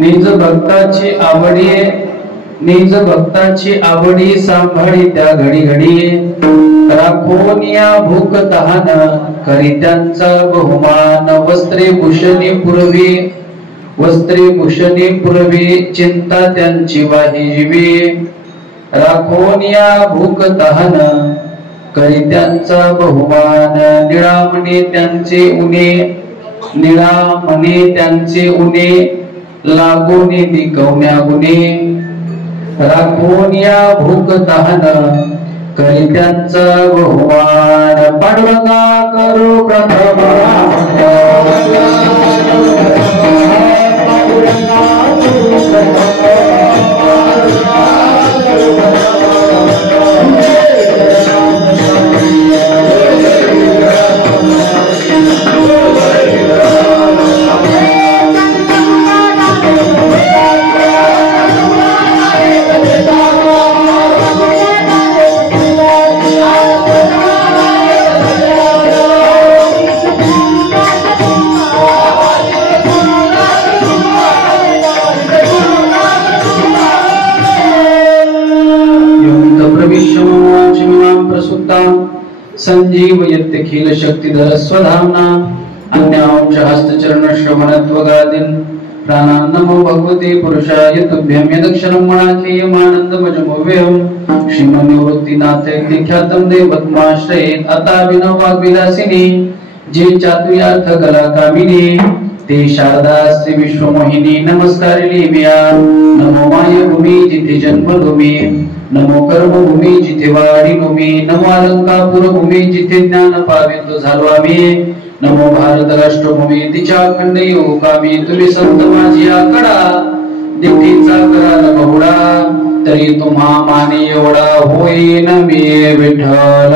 निज भक्ताची आवडी सांभाळी त्या घडी घडी राखोनिया भूक तहान करी त्यांचा बहुमान वस्त्रे भूषणे पुरवी चिंता त्यांची वाही जीवी राखोनिया भूक तहान करी त्यांचा बहुमान निळामणे त्यांचे उने लागोने दिकवण्या गुणे राखोनिया भूक तहान करी त्यांचा बहुमान पांडुरंगा करू प्रथम संजीवयत्यखिल शक्तिधर स्वधामना अन्यांश हस्तचरण श्रवणत्वगादीन प्राणान् नमो भगवते पुरुषाय तुभ्यं यदक्षरं मणाखेयमानन्दमजमव्ययं श्रीमन्निवृत्तिनाथैति ख्यातं देवत्माश्रयेत् अताभिनव वाग्विलासिनी जे चातुर्यार्थ कला कामिनी ते शारदा श्री विश्वमोहिनी नमस्कारिणी मिया नमो मायभूमी जिथे जन्मभूमी नमो कर्मभूमी जिथे वाढी भूमी नमो अलंकापुर भूमी जिथे ज्ञान पावित झालो आम्ही नमो भारत राष्ट्रभूमी तिच्या अखंड योगामी तुम्ही संत माझी आकडा दिठीचा कराल बहुडा तरी तुम्हा माने एवढा होईन मी विठ्ठल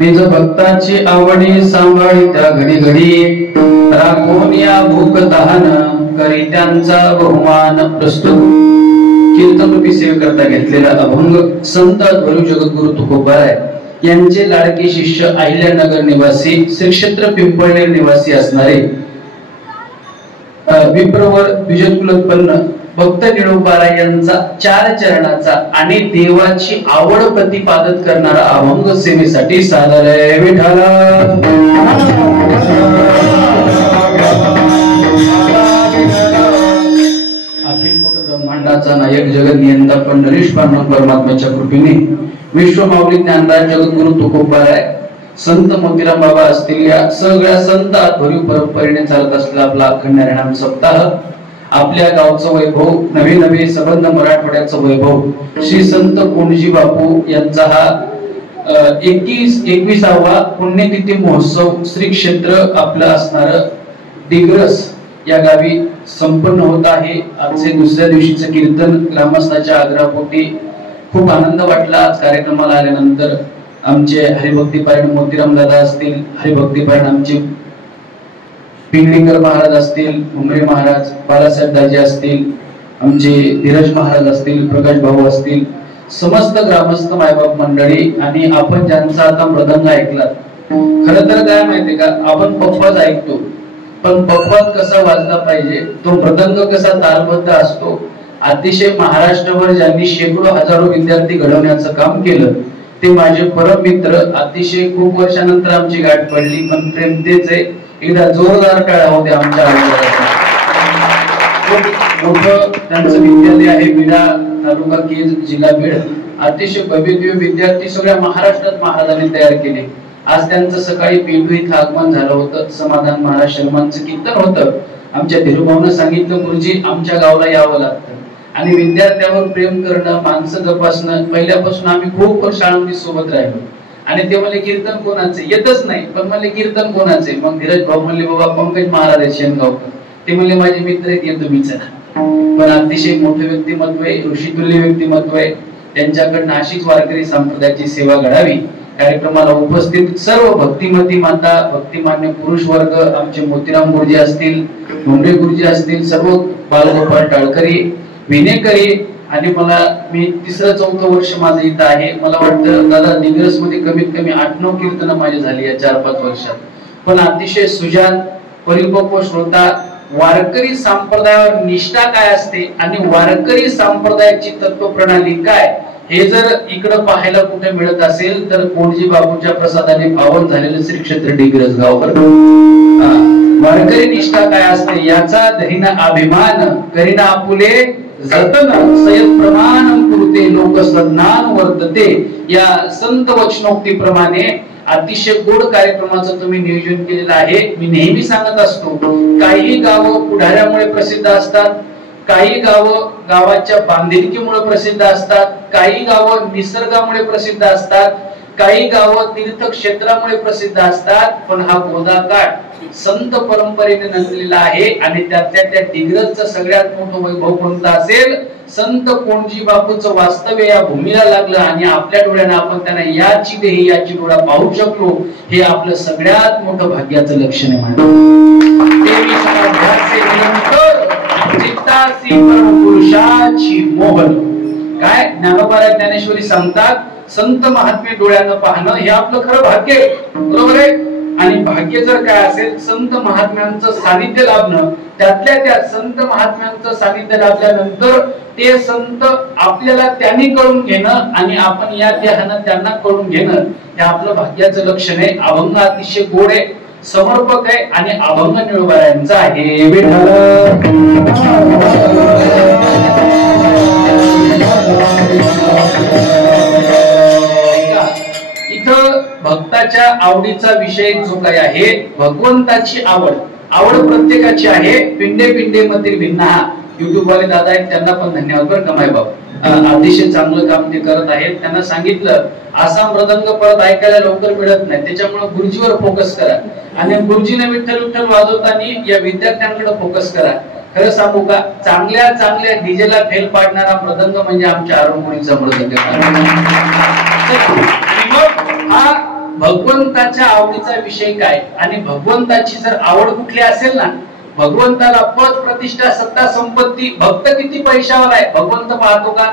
निज भक्ताची आवडी सांभाळी त्या घडी घडी राखोनिया भूक तहान करी त्यांचा बहुमान प्रस्तुत कीर्तन रूपी सेवेकरता घेतलेला अभंग संत अध्वरू जगद्गुरु तुकोबाराय यांचे लाडके शिष्य अहिल्यानगर निवासी श्री क्षेत्र पिंपळनेर निवासी असणारे विप्रवर द्विजकुलोत्पन्न भक्त निळोबाराय यांचा चार चरणाचा आणि देवाची आवड प्रतिपादक करणारा अभंग सेवेसाठी सादर विठाला अखिल ब्रह्मांडाचा नायक जगत नियंता पंढरीश परमात्म्याच्या कृपेने विश्व माऊली ज्ञानदार जगद्गुरु तुकोबाराय संत मोतीराम बाबा असतील या सगळ्या संत अध्वरी परंपरेने चालत असलेला आपला अखंड हरिनाम सप्ताह आपल्या गावचं वैभव नवे नवे संबंध मराठवाड्याचं वैभव श्री संत कोणजी बापू यांचा हा 21वा पुण्यतिथी महोत्सव श्री क्षेत्र आपलं असणार दिग्रस या गावी संपन्न होत आहे। आजचे दुसऱ्या दिवशीचं कीर्तन ग्रामस्थांच्या आग्रहापोटी खूप आनंद वाटला। आज कार्यक्रमाला आल्यानंतर आमचे हरिभक्ती पारायण मोतीराम दादा असतील, हरिभक्ती पारायण आमचे पिंगळीकर महाराज असतील, उमरे महाराज, बालासाहेब दाजी असतील, आमचे धीरज महाराज असतील, प्रकाश भाऊ असतील, समस्त ग्रामस्थ मायबाप मंडळी आणि आपण ज्यांचा आता मृदंग ऐकला। खरं तर काय माहितीये का, आपण पप्पाच ऐकतो पण पप्पात कसा वाजला पाहिजे, तो मृदंग कसा तालबद्ध असतो। अतिशय महाराष्ट्रभर ज्यांनी शेकडो हजारो विद्यार्थी घडवण्याचं काम केलं ते माझे परम मित्र। अतिशय खूप वर्षानंतर आमची गाठ पडली पण प्रेम तेच आहे। एकदा जोरदार टाळ्या होत्या आमच्या मोठं त्यांचं विद्यालय आहे, विडा तालुका केज जिल्हा बीड. अतिशय भव्य विद्यार्थी सगळ्या महाराष्ट्रात महाराजांनी तयार केले. आज त्यांचं सकाळी पेंडू इथं आगमन झालं होतं. समाधान महाराज शर्मांचं कीर्तन होतं. आमच्या धीरुभाऊनं सांगितलं, गुरुजी आमच्या गावाला यावं लागतं आणि विद्यार्थ्यांवर प्रेम करणं, माणसं जपासणं. पहिल्यापासून आम्ही खूप वर्ष आळंदीत सोबत राहिलो आणि ते म्हणले कीर्तन कोणाचे येतच नाही, पण म्हणले कीर्तन कोणाचे. मग धीरज भाऊ म्हणले, बाबा पंकज महाराज आहेत शेनगावकर. ते म्हणले माझे मित्र आहेत, येतो मी चला. पण अतिशय मोठे व्यक्तिमत्व आहे, ऋषितुल्य व्यक्तिमत्व आहे. त्यांच्याकडनं अशीच वारकरी संप्रदायाची सेवा घडावी. कार्यक्रमाला उपस्थित सर्व भक्तिमती माता, भक्तिमान्य पुरुष वर्ग, आमचे मोतीराम गुरुजी असतील, मुंडे गुरुजी असतील, सर्व बालगोपाळ टाळकरी, विनेकरी. आणि मी 3-4 वर्ष माझं इथं आहे. मला वाटतं दादा दिग्रस मध्ये कमीत कमी 8-9 कीर्तन माझी झाली या 4-5 वर्षात. पण अतिशय सुजान परिपक्व श्रोता. वारकरी संप्रदायावर निष्ठा काय असते आणि वारकरी संप्रदायाची तत्वप्रणाली काय, हे जर इकडं पाहायला कुठे मिळत असेल तर कोणजी बापूच्या प्रसादाने पावन झालेलं श्री क्षेत्र डिग्रस गाव. वारकरी निष्ठा काय असते याचा धरीना अभिमान, करीना आपुले जतन, सयत प्रमाण पुरते लोक सज्ञान वर्तते. या संत वचनोक्तीप्रमाणे अतिशय गोड कार्यक्रमाचं तुम्ही नियोजन केलेलं आहे. मी नेहमी सांगत असतो, काही गावं पुढाऱ्यामुळे प्रसिद्ध असतात, काही गावं गावाच्या बांधिलकीमुळे प्रसिद्ध असतात, काही गावं निसर्गामुळे प्रसिद्ध असतात, काही गावं तीर्थक्षेत्रामुळे प्रसिद्ध असतात. पण हा गोदाकाठ संत परंपरेने नंदलेला आहे आणि त्यातल्या त्या डिग्रजचं सगळ्यात मोठं वैभव कोणतं असेल, संत कोणजी बापूचं वास्तव्य या भूमीला लागलं आणि आपल्या डोळ्यानं आपण त्यांना याची देही याची डोळा पाहू शकलो. हे आपलं सगळ्यात मोठं भाग्याचं लक्षण आहे. पुरुषाची मोहन काय ज्ञानोबा ज्ञानेश्वरी सांगतात, संत महात्मे डोळ्यानं पाहणं हे आपलं खरं भाग्य आहे. बरोबर आहे. आणि भाग्य जर काय असेल, संत महात्म्यांचं सानिध्य लाभणं. त्यातल्या त्या संत महात्म्यांचं सानिध्य लाभल्यानंतर ते संत आपल्याला त्यांनी कळून घेणं आणि आपण या ध्यानानं त्यांना कळून घेणं हे आपलं भाग्याचं लक्षण आहे. अभंग अतिशय गोड आहे, समर्पक आहे आणि अभंग निळोबाऱ्यांचा आहे. इथं भक्ताच्या आवडीचा विषय जो काही आहे, भगवंताची आवड. आवड प्रत्येकाची आहे. पिंडे पिंडे मधील भिन्न. हा युट्यूब वाले दादा आहेत, त्यांना पण धन्यवाद बरं कमाई बाबा. अतिशय चांगलं काम ते करत आहेत. त्यांना सांगितलं आसाम मृदंग परत ऐकायला लवकर मिळत नाही, त्याच्यामुळे गुरुजीवर फोकस करा आणि गुरुजीने विठ्ठल विठ्ठल वाजवताना या विद्यार्थ्यांकडे फोकस करा. खरं सांगू का, चांगल्या चांगल्या डीजेला फेल पाडणारा मृदंग म्हणजे आमच्या अरुणपुरीचा मृदंग. हा भगवंताच्या आवडीचा विषय काय आणि भगवंताची जर आवड कुठली असेल ना, भगवंताला पद प्रतिष्ठा सत्ता संपत्ती, भक्त किती पैशावर आहे भगवंत पाहतो का?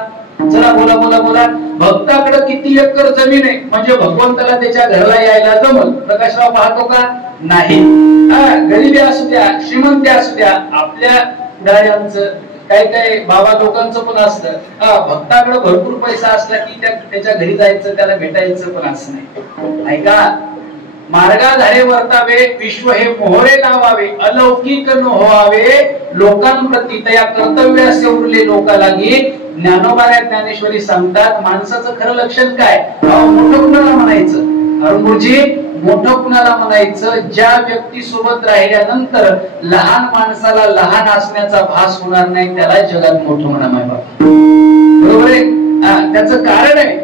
चला बोला बोला बोला. भक्ताकडे किती एकर जमीन आहे म्हणजे भगवंताला त्याच्या घराला यायला जमल, प्रकाशराव पाहतो का? नाही. गरिबी असू द्या, श्रीमंती असू द्या, आपल्या पुढाऱ्यांचं काही काही बाबा लोकांचं पण असतं. भक्ताकडे भरपूर पैसा असला की त्याच्या घरी जायचं, त्याला भेटायचं पण असं नाही. ऐका, मार्गाधारे वर्तावे, विश्व हे मोहरे लावावे, अलौकिक न व्हावे लोकांप्रती तया कर्तव्य असे उरले लोका लागी. ज्ञानोबा ज्ञानेश्वरी सांगतात, माणसाचं खरं लक्षण काय? मोठं कुणाला म्हणायचं? अरुण गुरुजी, मोठं कुणाला म्हणायचं? ज्या व्यक्ती सोबत राहिल्यानंतर लहान माणसाला लहान असण्याचा भास होणार नाही, त्याला जगात मोठं म्हणा माय बाबा. बरोबर आहे. त्याचं कारण आहे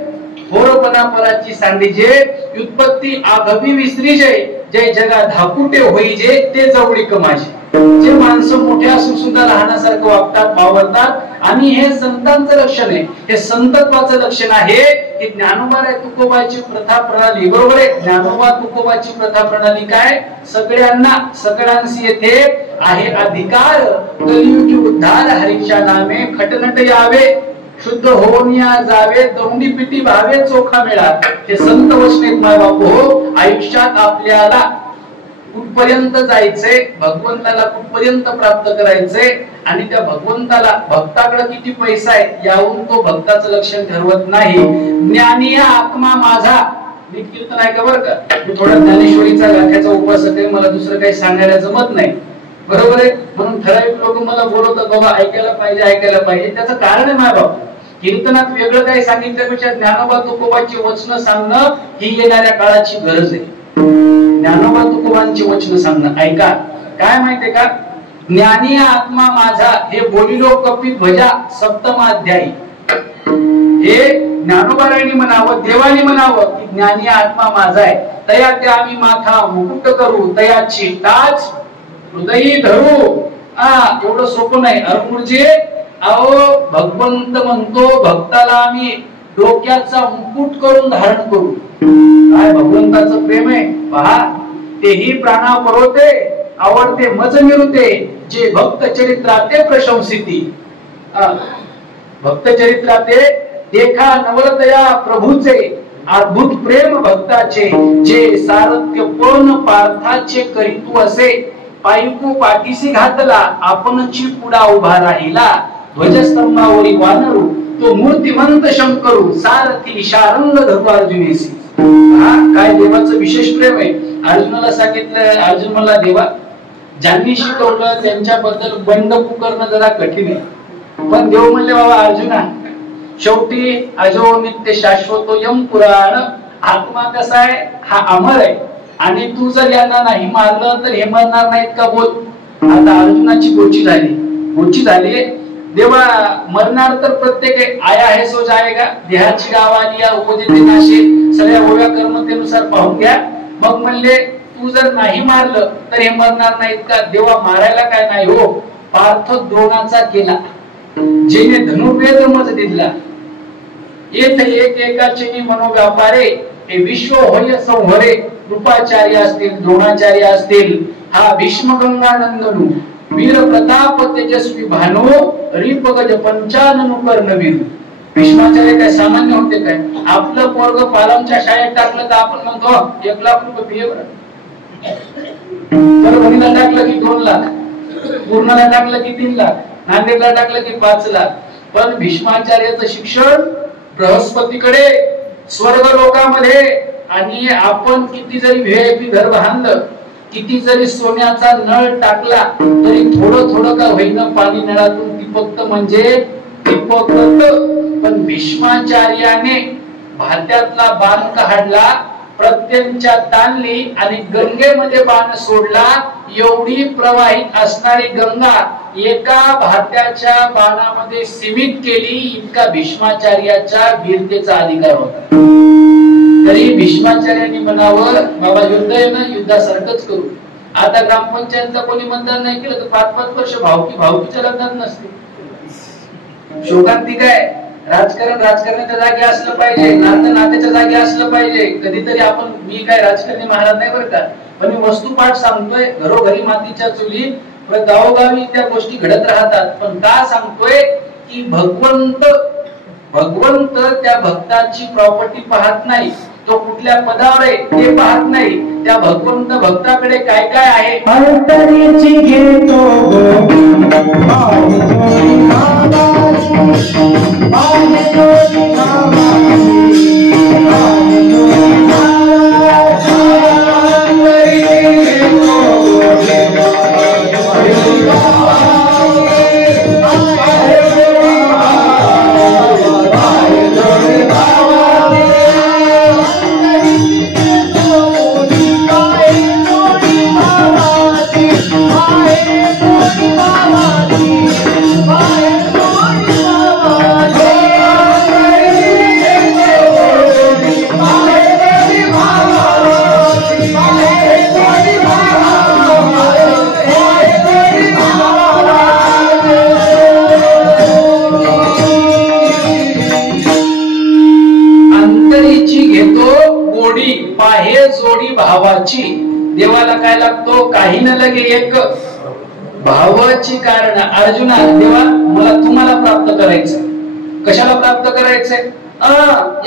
थोरपणा पराची सांडीजे, व्युत्पत्ती आगमी विसरीजे, जे जगा धाकुटे होईजे ते जवळीक माझे. जे माणसं मोठे असून सुद्धा लहानासारखं वागतात, वावरतात आणि हे संतांचं लक्षण आहे. हे संतत्वाचं लक्षण आहे. की ज्ञानोबा तुकोबाची प्रथा प्रणाली. बरोबर आहे. ज्ञानोबा तुकोबाची प्रथा प्रणाली काय? सगळ्यांना सकळांसी येथे आहे अधिकार, कलियुगी उद्धार हरीच्या नामे खटनट यावे, शुद्ध होऊनिया जावे, दौंडी पिटी भावे चोखा मिळा. हे संत वचनेत माय बापू हो. आयुष्यात आपल्याला कुठपर्यंत जायचंय, भगवंताला कुठपर्यंत प्राप्त करायचंय आणि त्या भगवंताला भक्ताकडे किती पैसा आहे यावरून तो भक्ताचं लक्षण ठरवत नाही. ज्ञानी आत्मा माझा. नीट कीर्तन आहे का बरं का. मी थोडा ज्ञानेश्वरीचा गाठ्याचा उपवास आहे, मला दुसरं काही सांगायला जमत नाही. बरोबर आहे. म्हणून ठराविक लोक मला बोलवतात बाबा ऐकायला पाहिजे ऐकायला पाहिजे. त्याचं कारण आहे माझ्या बाबा कीर्तनात वेगळं काही सांगितल्यापेक्षा ज्ञानोबा तुकोबाची वचनं सांगणं ही येणाऱ्या काळाची गरज आहे. ज्ञानोबा तुकोबांची वचनं सांगणं ऐका. काय माहितीये का, ज्ञानी आत्मा माझा हे बोलिलो कपी ध्वजा सप्तमाध्यायी. हे ज्ञानोबारायणी म्हणावं देवानी म्हणावं की ज्ञानी आत्मा माझा आहे. तया त्या आम्ही माथा मुकुट करू तयाची टाच हृदयी धरू. एवढं सोपं नाही. अरुणजी अहो भगवंत म्हणतो भक्ताला आम्ही डोक्याचा मुकुट करून धारण करू. काय भगवंताचं प्रेम आहे पहा. तेही प्राणा परोते आवडते मज निरुते जे भक्त चरित्राते प्रशंसिती. भक्त चरित्राते देखा नवलतया प्रभूचे अद्भुत प्रेम भक्ताचे जे सारथ्य पूर्ण पार्थाचे करीतू असे पायकू पाठीसी घातला आपणची पुढा उभा राहिला ध्वजस्तंभावरी वानरू तो मूर्तिमंत शंकरू सारथी शारंग धरू अर्जुनेसी. काय देवाचं विशेष प्रेम आहे. अर्जुनाला सांगितलं अर्जुन मला देवा ज्यांनी शिकवलं त्यांच्याबद्दल बंड पुकरणं जरा कठीण आहे. पण देव म्हणले बाबा अर्जुना शेवटी अजो नित्य शाश्वतो यम पुराण आत्मा कसा आहे हा अमर आहे आणि तू जर यांना नाही मारलं तर हे मरणार नाहीत का बोल. आता अर्जुनाची गोची झाली. देवा मरणार तर प्रत्येक आया है सो जाएगा. देहाची गावाली या उपदिते नाशे सगळ्या ओव्या कर्मतेनुसार पाहून घ्या. मग म्हणले तू जर नाही मारलं तर हे मरणार नाहीत का. देवा मारायला काय नाही हो. पार्थ द्रोणाचा केला जेने धनुर्वेद मज दिला येथ एक एकाचे मनोव्यापारे हे विश्व होय संहरे. कृपाचार्य असतील द्रोणाचार्य असतील हा भीष्म गंगानंदनू वीर प्रताप तेजस्वी भानो रीप गज पंचाननु कर्णवीर. भीष्माचार्य काय सामान्य होते काय. आपलं पोरग पालमच्या शाळेत टाकलं तर आपण म्हणतो 1 लाख रुपये फी आहे. परभणीला टाकलं की 2 लाख, पूर्णाला टाकलं की 3 लाख, नांदेडला टाकलं की 5 लाख. पण भीष्माचार्याचं शिक्षण बृहस्पतीकडे स्वर्ग लोकामध्ये. आणि आपण किती जरी व्हीआयपी घर बांधलं किती जरी सोन्याचा नळ टाकला तरी थोडं थोडं का होईना पाणी नळातून टिपकत म्हणजे टिपकत. पण भीष्माचार्याने भात्यातला बाण काढला प्रत्यंच्या ताणली आणि गंगेमध्ये बाण सोडला. एवढी प्रवाहित असणारी गंगा एका भात्याच्या बाणामध्ये सीमित केली. इतका भीष्माचार्याच्या वीरतेचा अधिकार होता. तरी भीष्माचार्यांनी म्हणावं बाबा युद्ध आहे ना युद्धासारखंच करू. आता ग्रामपंचायतला कोणी मतदान नाही केलं तर 5-5 वर्ष भावकीच्या लग्नात नसते. शोकांतिक आहे. राजकारण राजकारणाच्या जागी असलं पाहिजे, नातं नात्याच्या जागी असलं पाहिजे. कधीतरी आपण मी काय राजकारणी महाराज नाही बरं का, पण मी वस्तुपाठ सांगतोय. घरोघरी मातीच्या चुली गावोगावी त्या गोष्टी घडत राहतात. पण का सांगतोय की भगवंत त्या भक्ताची प्रॉपर्टी पाहत नाही. तो कुठल्या पदावर आहे ते पाहत नाही. त्या भगवंत भक्ताकडे काय काय आहे अंतरीची घेतो भावाची. देवाला काय लागतो काही न लगे एक भावाची कारण. अर्जुना देवा मला तुम्हाला प्राप्त करायचं. कशाला प्राप्त करायचंय.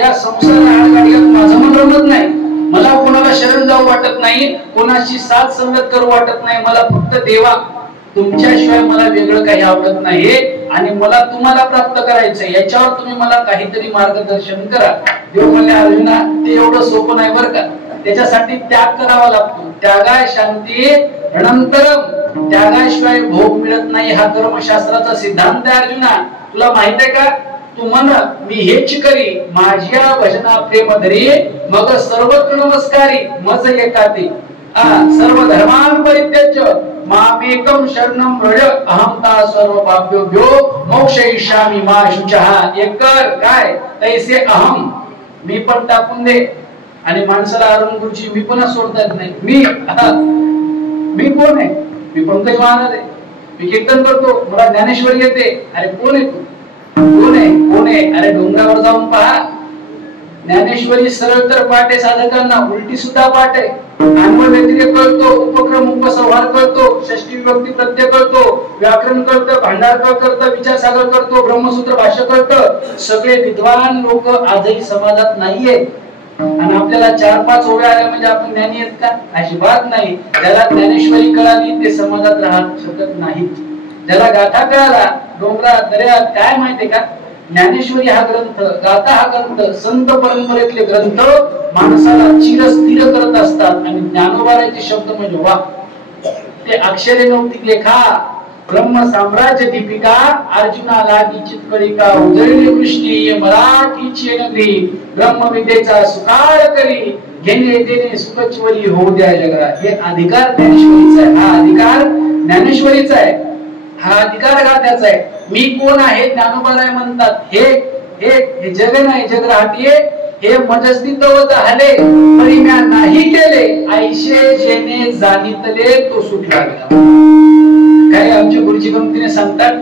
या संसार आडगाडीत माझं मन रमत नाही. मला कोणाला शरण जाऊ वाटत नाही, कोणाशी साथ संगत करू वाटत नाही. मला फक्त देवा तुमच्याशिवाय मला वेगळं काही आवडत नाही आणि मला तुम्हाला प्राप्त करायचंय. याच्यावर तुम्ही मला काहीतरी मार्गदर्शन करा. देव म्हणले अर्जुना ते एवढं सोपं नाही बरं का. त्याच्यासाठी त्याग करावा लागतो. त्यागाय शांती अनंतरम त्यागाशिवाय भोग मिळत नाही हा कर्मशास्त्राचा सिद्धांत आहे अर्जुना. तुला माहित आहे का? तू म्हण मी हेच करी माझ्या भजना प्रेम धरी मग सर्वत्र नमस्कारी मज एकाती सर्व धर्मान परित्यज्य मामेकम शरणम व्रज अहम ता सर्व पाप्योभ्यो मोक्षयिष्यामि मा शुचः. एक कर काय तैसे अहम मी पण टाकून दे आणि माणसाला अरुण गुरुची मी पण सोडता येत नाही. मी कोण आहे? मी पंकज महाराज आहे. मी कीर्तन करतो मला ज्ञानेश्वरी येते. अरे कोण आहे तू? कोण आहे? कोण आहे? अरे डोंगरावर जाऊन पहा ज्ञानेश्वरी सरळ तर पाठ आहे साधकांना, उलटी सुद्धा पाठ आहे. अन्वय व्यतिरेक कळतो, उपक्रम उपसंहार कळतो, षष्टी विभक्ती प्रत्यय कळतो, व्याकरण कळतं, भांडारकर कळतं, विचारसागर कळतो, ब्रह्मसूत्र भाष्य कळतं. सगळे विद्वान लोक आजही समाजात नाहीयेत. आणि आपल्याला 4-5 ओव्या आल्या म्हणजे आपण ज्ञानी आहेत का? अजिबात नाही. ज्याला ज्ञानेश्वरी कळाली ते समाजात राहू शकत नाहीत. ज्याला गाथा कळाला डोंगरात दर्यात काय माहितीये का? ज्ञानेश्वरी हा ग्रंथ, गाथा हा ग्रंथ, संत परंपरेतले ग्रंथ माणसाला चिरस्थिर करत असतात. आणि ज्ञानोबाराचे शब्द म्हणजे वा, ते अक्षरे नव्हती लेखा ब्रह्म साम्राज्य दीपिका अर्जुनाला चितकळिका उजळली वृष्टी मराठीची नगरी ब्रह्मविद्येचा सुकाळ करी घेणे देणे सुखचवरी होऊ द्या जगा. हे अधिकार ज्ञानेश्वरीचा आहे. हा अधिकार ज्ञानेश्वरीचा आहे. हा अधिकार गाथ्याचा आहे. मी कोण आहे ज्ञानोबाराय म्हणतात. हे जग नाही जग राहतीये हे मजस्तित्व झाले तरी म्या नाही केले ऐशे जेने जाणितले तो सुटला गेला. काय आमच्या गुरुजी गमतीने सांगतात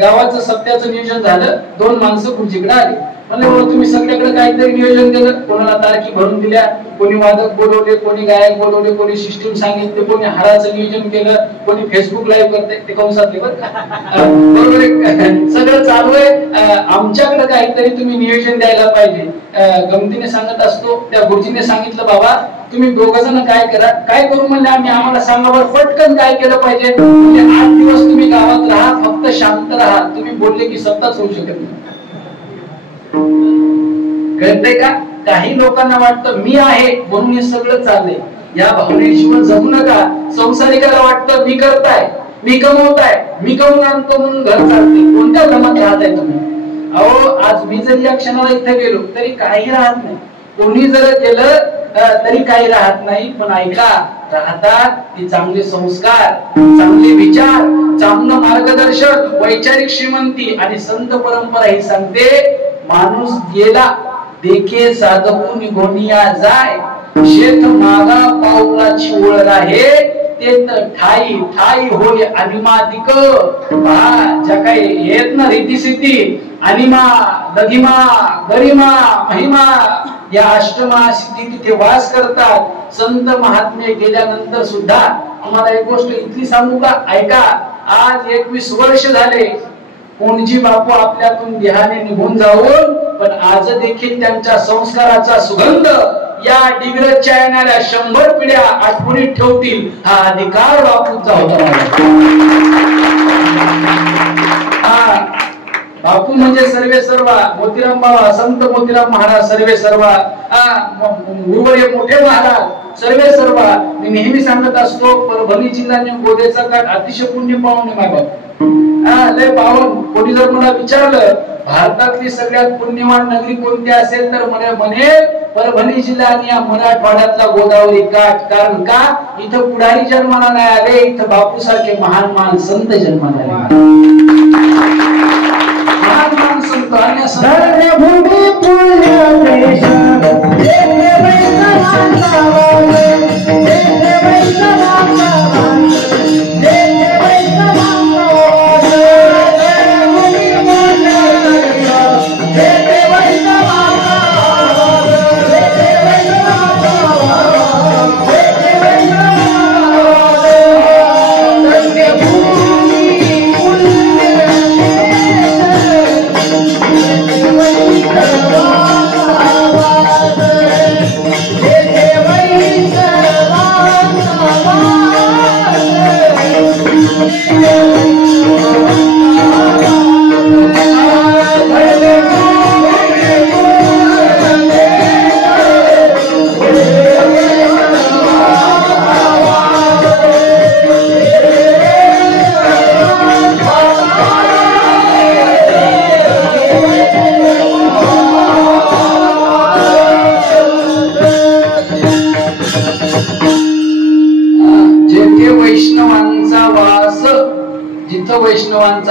गावाचं सत्याचं नियोजन झालं. 2 माणसं गुरुजीकडे आली. म्हणलं तुम्ही सगळ्याकडे काहीतरी नियोजन केलं. कोणाला तारखी भरून दिल्या, कोणी वादक बोलवले, कोणी गायक बोलवले, कोणी सिस्टीम सांगितले, कोणी हाराचं नियोजन केलं, कोणी फेसबुक लाईव्ह करते ते कंसातले बरोबर सगळं चालू आहे. आमच्याकडे काहीतरी तुम्ही नियोजन द्यायला पाहिजे. गमतीने सांगत असतो. त्या गुरुजीने सांगितलं बाबा तुम्ही 2 जण काय करा, काय करू म्हणले आम्ही आम्हाला सांगा बरं पटकन काय केलं पाहिजे. म्हणजे 8 दिवस तुम्ही गावात राहा, फक्त शांत राहा. तुम्ही बोलले की सत्ताच होऊ शकत नाही. कळतंय का? काही लोकांना वाटतं मी आहे म्हणून हे सगळं चाललंय. या भावनेशिवाय जगू नका. संसारिकाला वाटतं मी करताय, मी कमवताय, मी कमवून आणतो म्हणून घर चालते. कोणत्या भ्रमात राहताय तुम्ही? अहो आज मी जर या क्षणाला इथे गेलो तरी काही राहत नाही. कोणी जर केलं तरी काही राहत नाही. पण ऐका राहतात ते चांगले संस्कार, चांगले विचार, चांगलं मार्गदर्शन, वैचारिक श्रीमंती. आणि संत परंपरा ही सांगते माणूस गेला देखे साधकू निघोनिया जाय शेत मागा पाऊलाची ओळ राहे ते ठाई ठाई होय अनिमादिक. ज्या काही येत ना रीतिसिद्धी अनिमा लघिमा गरिमा महिमा या अष्टमा सिद्धी तिथे वास करतात. संत महात्मे गेल्यानंतर सुद्धा आम्हाला एक गोष्ट इतकी सांगू का? ऐका आज 21 वर्ष झाले कोणजी बापू आपल्यातून देहाने निघून जाऊन, पण आज देखील त्यांच्या संस्काराचा सुगंध या डिग्रजच्या येणाऱ्या 100 पिढ्या आठवणीत ठेवतील. हा अधिकार बापूचा होता. बापू म्हणजे सर्वे सर्वा. मोतीराम बाबा संत मोतीराम महाराज सर्वे सर्वा. गुरुवर्य मोठे महाराज सर्वे सर्वा. मी नेहमी सांगत असतो परभणी जिल्हा गोदेचा काठ अतिशय पुण्य पावने माय बापू लय पावन. कोणी जर मला विचारलं भारतातली सगळ्यात पुण्यवान नगरी कोणती असेल तर म्हणे परभणी जिल्हा आणि या मराठवाड्यातला गोदावरी काठ. कारण का? इथं पुढारी जन्माला नाही आले, इथं बापू सारखे महान महान संत जन्माला आले. महान महान संत आणि धर्मभूमी पुण्य देश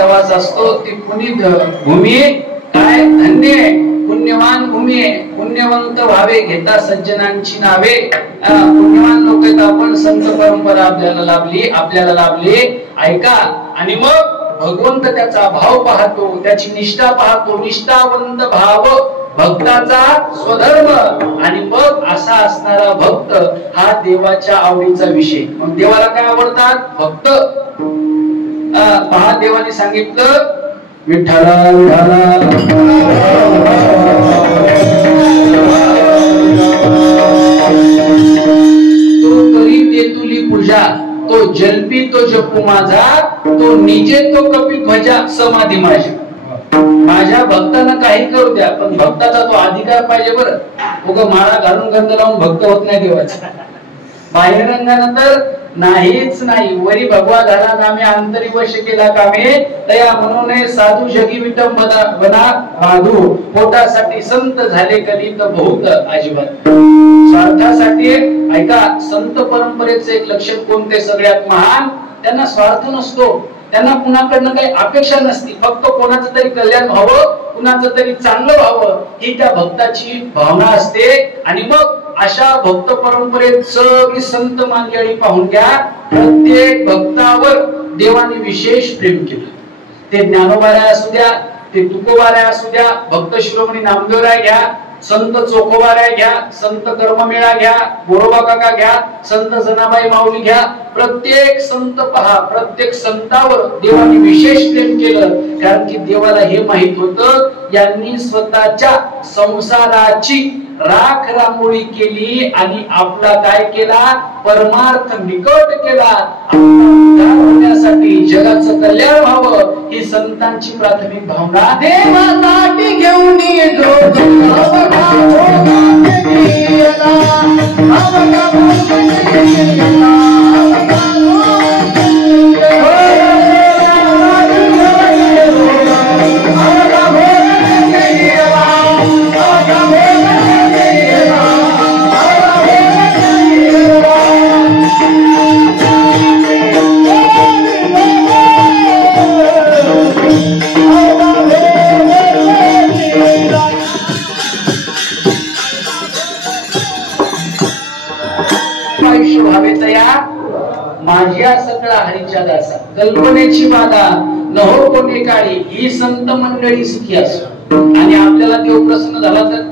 प्रवास असतो ती पुनीत भूमी काय धन्य पुण्यवान भूमी आहे. पुण्यवंत व्हावे घेता सज्जनांची नावे. पुण्यवान लोक आहेत आपण. संत परंपरा आपल्याला लाभली ऐका. आणि मग भगवंत त्याचा भाव पाहतो, त्याची निष्ठा पाहतो. निष्ठावंत भाव भक्ताचा स्वधर्म. आणि मग असा असणारा भक्त हा देवाच्या आवडीचा विषय. मग देवाला काय आवडतात? भक्त. पहा देवाने सांगितलं विठ्ठला विठ्ठला तो करी ते तुली पूजा, तो जल्पी तो जपू माझा, तो निजे तो कपी ध्वजा समाधी माझी. माझ्या भक्तांना काही करू द्या पण भक्ताचा तो अधिकार पाहिजे. बरं उगा माळा घालून गंध लावून भक्त होत नाही देवाचा. बाह्यरंगानंतर नाहीच नाही. वरी भगवा झाला नामे अंतरी वश केला कामे, तया म्हणून साधू जगी विटंबना बाधू. पोटासाठी संत झाले कलित बहुत अजिबात. स्वार्थासाठी ऐका. संत परंपरेचे एक लक्षण कोणते सगळ्यात महान? त्यांना स्वार्थ नसतो. त्यांना कुणाकडनं काही अपेक्षा नसती. फक्त कोणाचं तरी कल्याण व्हावं, कुणाचं तरी चांगलं व्हावं ही त्या भक्ताची भावना असते. आणि मग अशा भक्त परंपरेत सगळी संत मंडळी पाहून घ्या. प्रत्येक भक्तावर देवाने विशेष प्रेम केलं. ते ज्ञानोबाराय असू द्या, ते तुकोबाराय असू द्या, भक्त शिरोमणी नामदेवराय घ्या, संत चोखोबाराय घ्या, संत कर्ममेळा घ्या, गोरोबा काका घ्या, संत जनाबाई माऊली घ्या. प्रत्येक संत पहा, प्रत्येक संतावर देवाने विशेष प्रेम केलं. कारण की देवाला हे माहित होतं यांनी स्वतःच्या संसाराची राख रांगोळी केली आणि आपला काय केला? परमार्थ निकट केला. होण्यासाठी जगाचं कल्याण व्हावं ही संतांची प्राथमिक भावना. देवासाठी घेऊन माझ्या सगळा हरीच्या दासा. कल्पनेची बाधा नहो कोणी काळी ही संत मंडळी सुखी असो. आणि आपल्याला देव प्रसन्न झाला तर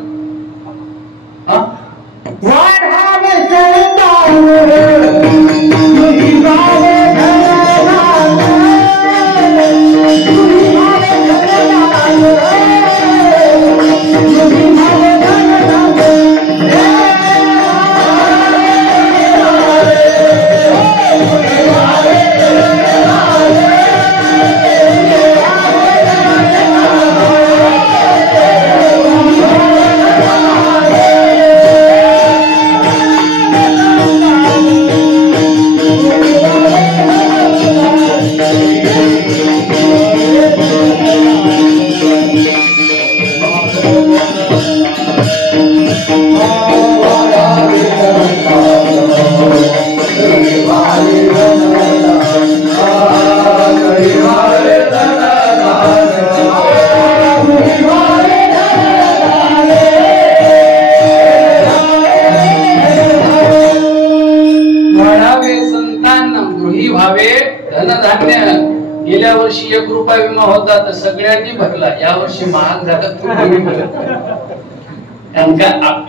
गेल्या वर्षी 1 रुपया विमा होता तर सगळ्यांनी भरला. या वर्षी महाग झाला.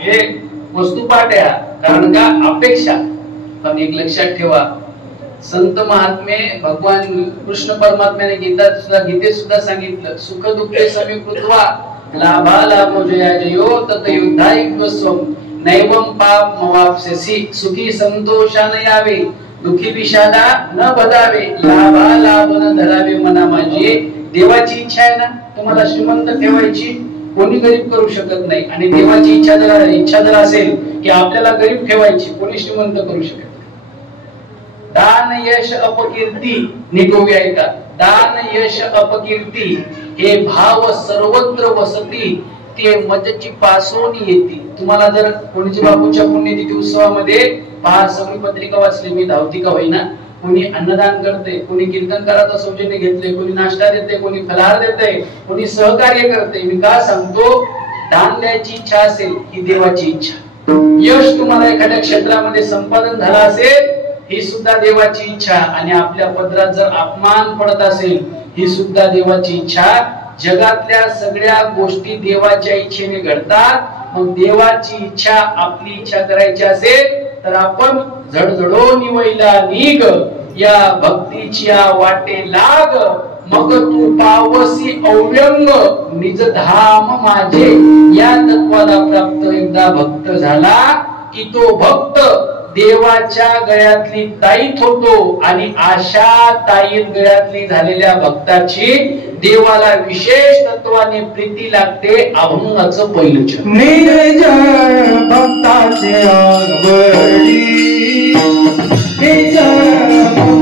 हे वस्तुपाठ आहे. कारण का अपेक्षा. पण एक लक्षात ठेवा संत महात्मे भगवान कृष्ण परमात्म्याने गीतेत सुद्धा सांगितलं सुख दुःखे समीकृत्वा लाभा लाभो जया जयो तत युद्धाय स्वम नैवम पाप मवाप्स्यसि. सुखी संतोषाने यावे, दुखी विषादा न बदावे, लाभा लाभ न धरावे मना माझी. देवाची इच्छा आहे ना तुम्हाला श्रीमंत ठेवायची, कोणी गरीब करू शकत नाही. आणि देवाची इच्छा जर असेल की आपल्याला गरीब ठेवायची, कोणी श्रीमंत करू शकत नाही. दान यश अपकीर्ती निगोवी ऐका. दान यश अपकीर्ती हे भाव सर्वत्र वसती, ते मजची पासोनी येते. तुम्हाला जर कोणीच्या बापूच्या पुण्यतिथी उत्सवामध्ये पहा, सगळी पत्रिका वाचली मी, धावती का होईना, कोणी अन्नदान करते, कोणी कीर्तनकाराचं सौजन्य घेतले, कोणी नाश्ता देते, कोणी फलाहार देते, कोणी सहकार्य करते. मी का सांगतो, दान द्यायची इच्छा असेल ही देवाची इच्छा. यश तुम्हाला एखाद्या क्षेत्रामध्ये संपादन झाला असेल ही सुद्धा देवाची इच्छा. आणि आपल्या पदरात जर अपमान पडत असेल ही सुद्धा देवाची इच्छा. जगातल्या सगळ्या गोष्टी देवाच्या इच्छेने घडतात. मग देवाची इच्छा आपली इच्छा करायची असेल तर आपण झडझडो निवैला निघ, या भक्तीच्या वाटे लाग, मग तू पावसी अव्यंग निज धाम माझे. या तत्वाला प्राप्त एकदा भक्त झाला की तो भक्त देवाच्या गळ्यातली ताईत होतो. आणि अशा ताईत गळ्यातली झालेल्या भक्ताची देवाला विशेष तत्वाने प्रीती लागते. अभंगाचं पहिलं चरण. निज भक्ताचे आवडी, निज भक्ताचे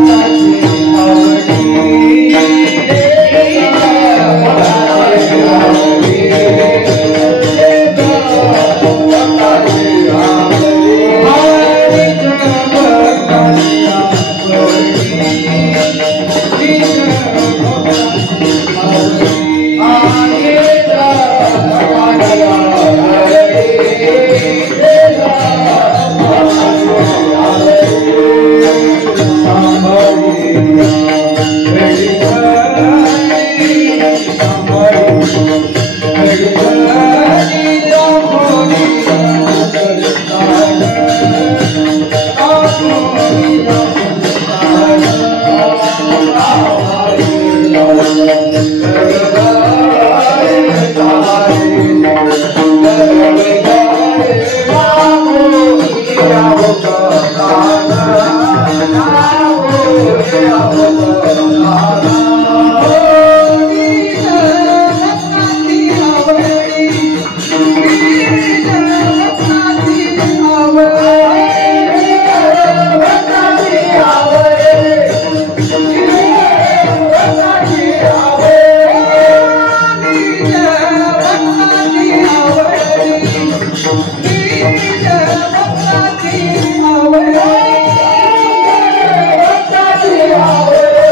आवडी,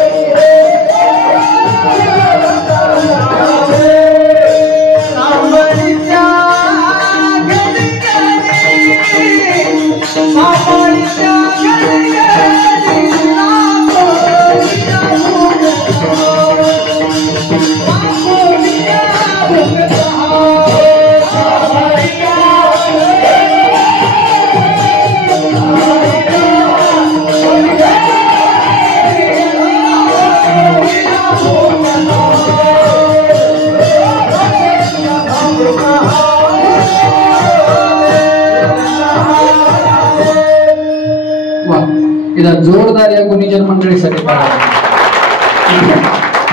जोरदार या गुणीजन मंडळीसाठी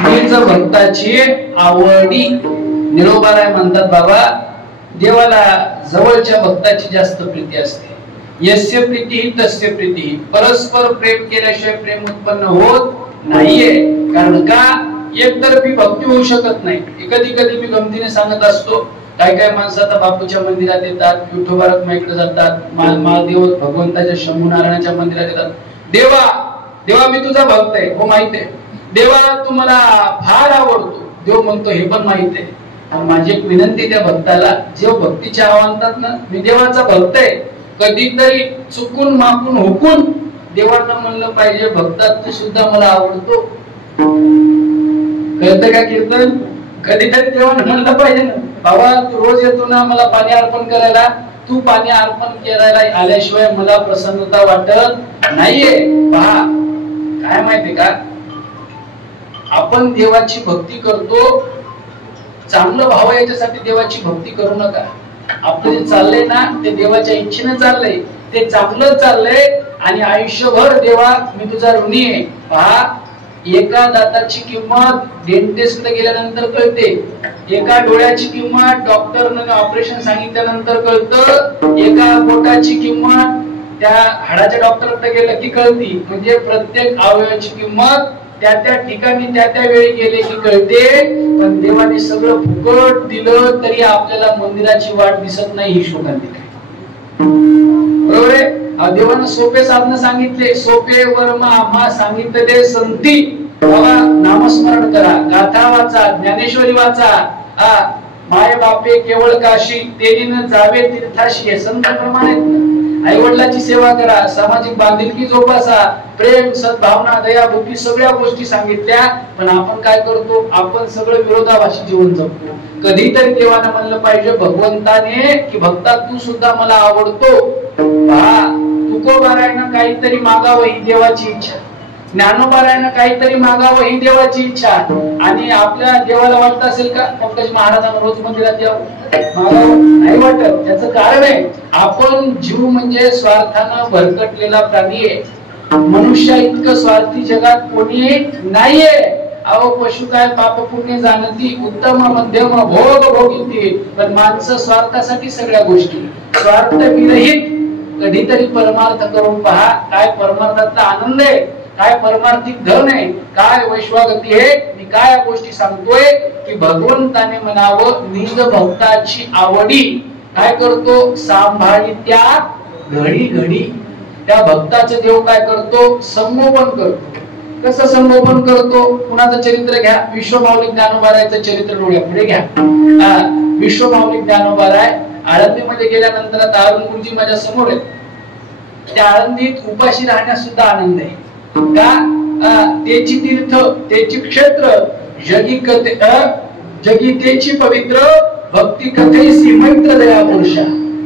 निज भक्ताची आवडी. निरोबाराय म्हणतात बाबा, देवाला जवळच्या भक्ताची जास्त प्रीती असते. यस्य प्रीती तस्य प्रीती. परस्पर प्रेम केल्याशिवाय प्रेम उत्पन्न होत नाहीये. कारण का, एकतर्फी भक्ती होऊ शकत नाही. कधी कधी मी गमतीने सांगत असतो, काय काय माणसं आता बापूच्या मंदिरात येतात, विठोबा रखुमाईकडे जातात, महादेव भगवंताच्या शंभू नारायणाच्या मंदिरात येतात. देवा देवा मी तुझा भक्त आहे. हो माहित आहे. देवा तू मला फार आवडतो. देव म्हणतो हे पण माहित आहे. माझी एक विनंती त्या भक्ताला, जे भक्तीचे आव्हानतात ना, मी देवाचा भक्त आहे. कधीतरी चुकून माकून हुकून देवांना म्हणलं पाहिजे, भक्तात तू सुद्धा मला आवडतो. कळतं का कीर्तन? कधीतरी देवाने म्हणलं पाहिजे ना, बाबा तू रोज येतो ना मला पाणी अर्पण करायला, तू पाणी अर्पण करायला आल्याशिवाय मला प्रसन्नता वाटत नाहीये. पहा काय माहितीये का, आपण देवाची भक्ती करतो, चांगलं भाव याच्यासाठी देवाची भक्ती करू नका. आपलं जे चाललंय ना ते देवाच्या इच्छेने चाललंय, ते चांगलं चाललंय. आणि आयुष्यभर देवा मी तुझा ऋणी आहे. पहा, एका दाताची किंमत डेंटिस्ट गेल्यानंतर कळते, एका डोळ्याची किंमत डॉक्टरने ऑपरेशन सांगितल्यानंतर कळतं, एका बोटाची किंमत त्या हाडाच्या डॉक्टरकडे गेलं की कळती. म्हणजे प्रत्येक अवयवाची किंमत त्या त्या ठिकाणी त्या त्या वेळी गेले की कळते. पण देवाने सगळं फुकट दिलं तरी आपल्याला मंदिराची वाट दिसत नाही. ही शोकांतिका. बरोबर आहे. देवानं सोपे साधन सांगितले, सोपे वर्म आम्हा सांगितले संती. बाबा नामस्मरण करा, गाथा वाचा, ज्ञानेश्वरी वाचा. माय बापे केवळ काशी, तेरीन जावे तीर्थाशी. संत प्रमाणे आई वडिलांची सेवा करा, सामाजिक बांधिलकी जोपासा, प्रेम सद्भावना दया बुद्धी सगळ्या गोष्टी सांगितल्या. पण आपण काय करतो, आपण सगळं विरोधाभासी जीवन जगतो. कधीतरी देवानं म्हणलं पाहिजे भगवंताने की भक्ता तू सुद्धा मला आवडतो. तुकोबारायनं काहीतरी मागावं ही देवाची इच्छा, ज्ञानोबारायनं काहीतरी मागावं ही देवाची इच्छा. आणि आपल्या देवाला वाटत असेल का पंकज महाराजांना रोज मंदिरात यावं मागावं? नाही वाटत. त्याचं कारण आहे आपण जीव म्हणजे स्वार्थानं भरकटलेला प्राणी आहे. मनुष्य इतकं स्वार्थी जगात कोणी नाहीये. अहो पशु काय पाप पुण्य जाणती, उत्तम मध्यम भोग भोगिती. पण माणसं स्वार्थासाठी सगळ्या गोष्टी, स्वार्थ विरहित कधीतरी परमार्थ करून पहा. काय परमार्थातला आनंद आहे, काय परमार्थिक धन आहे, काय वैश्वागती आहे. मी काय या गोष्टी सांगतोय की भगवंताने म्हणावं निज भक्ताची आवडी काय करतो, सांभाळी त्या घडी घडी. त्या भक्ताचं देव काय करतो, संगोपन करतो. कसं संगोपन करतो, कुणाचं चरित्र घ्या, विश्वमाऊली ज्ञानोबारायचं चरित्र डोळ्यापुढे घ्या. विश्वमाऊली ज्ञानोबाराय आळंदीमध्ये गेल्यानंतर आता अरुण गुरुजी माझ्या समोर आहेत. त्या आळंदीत उपाशी राहण्यास सुद्धा आनंद आहे का? तेची तीर्थ, तेची क्षेत्र, जगी कथे जगी तेची पवित्र, भक्ती कथेसी मैत्र दया पुरुषा.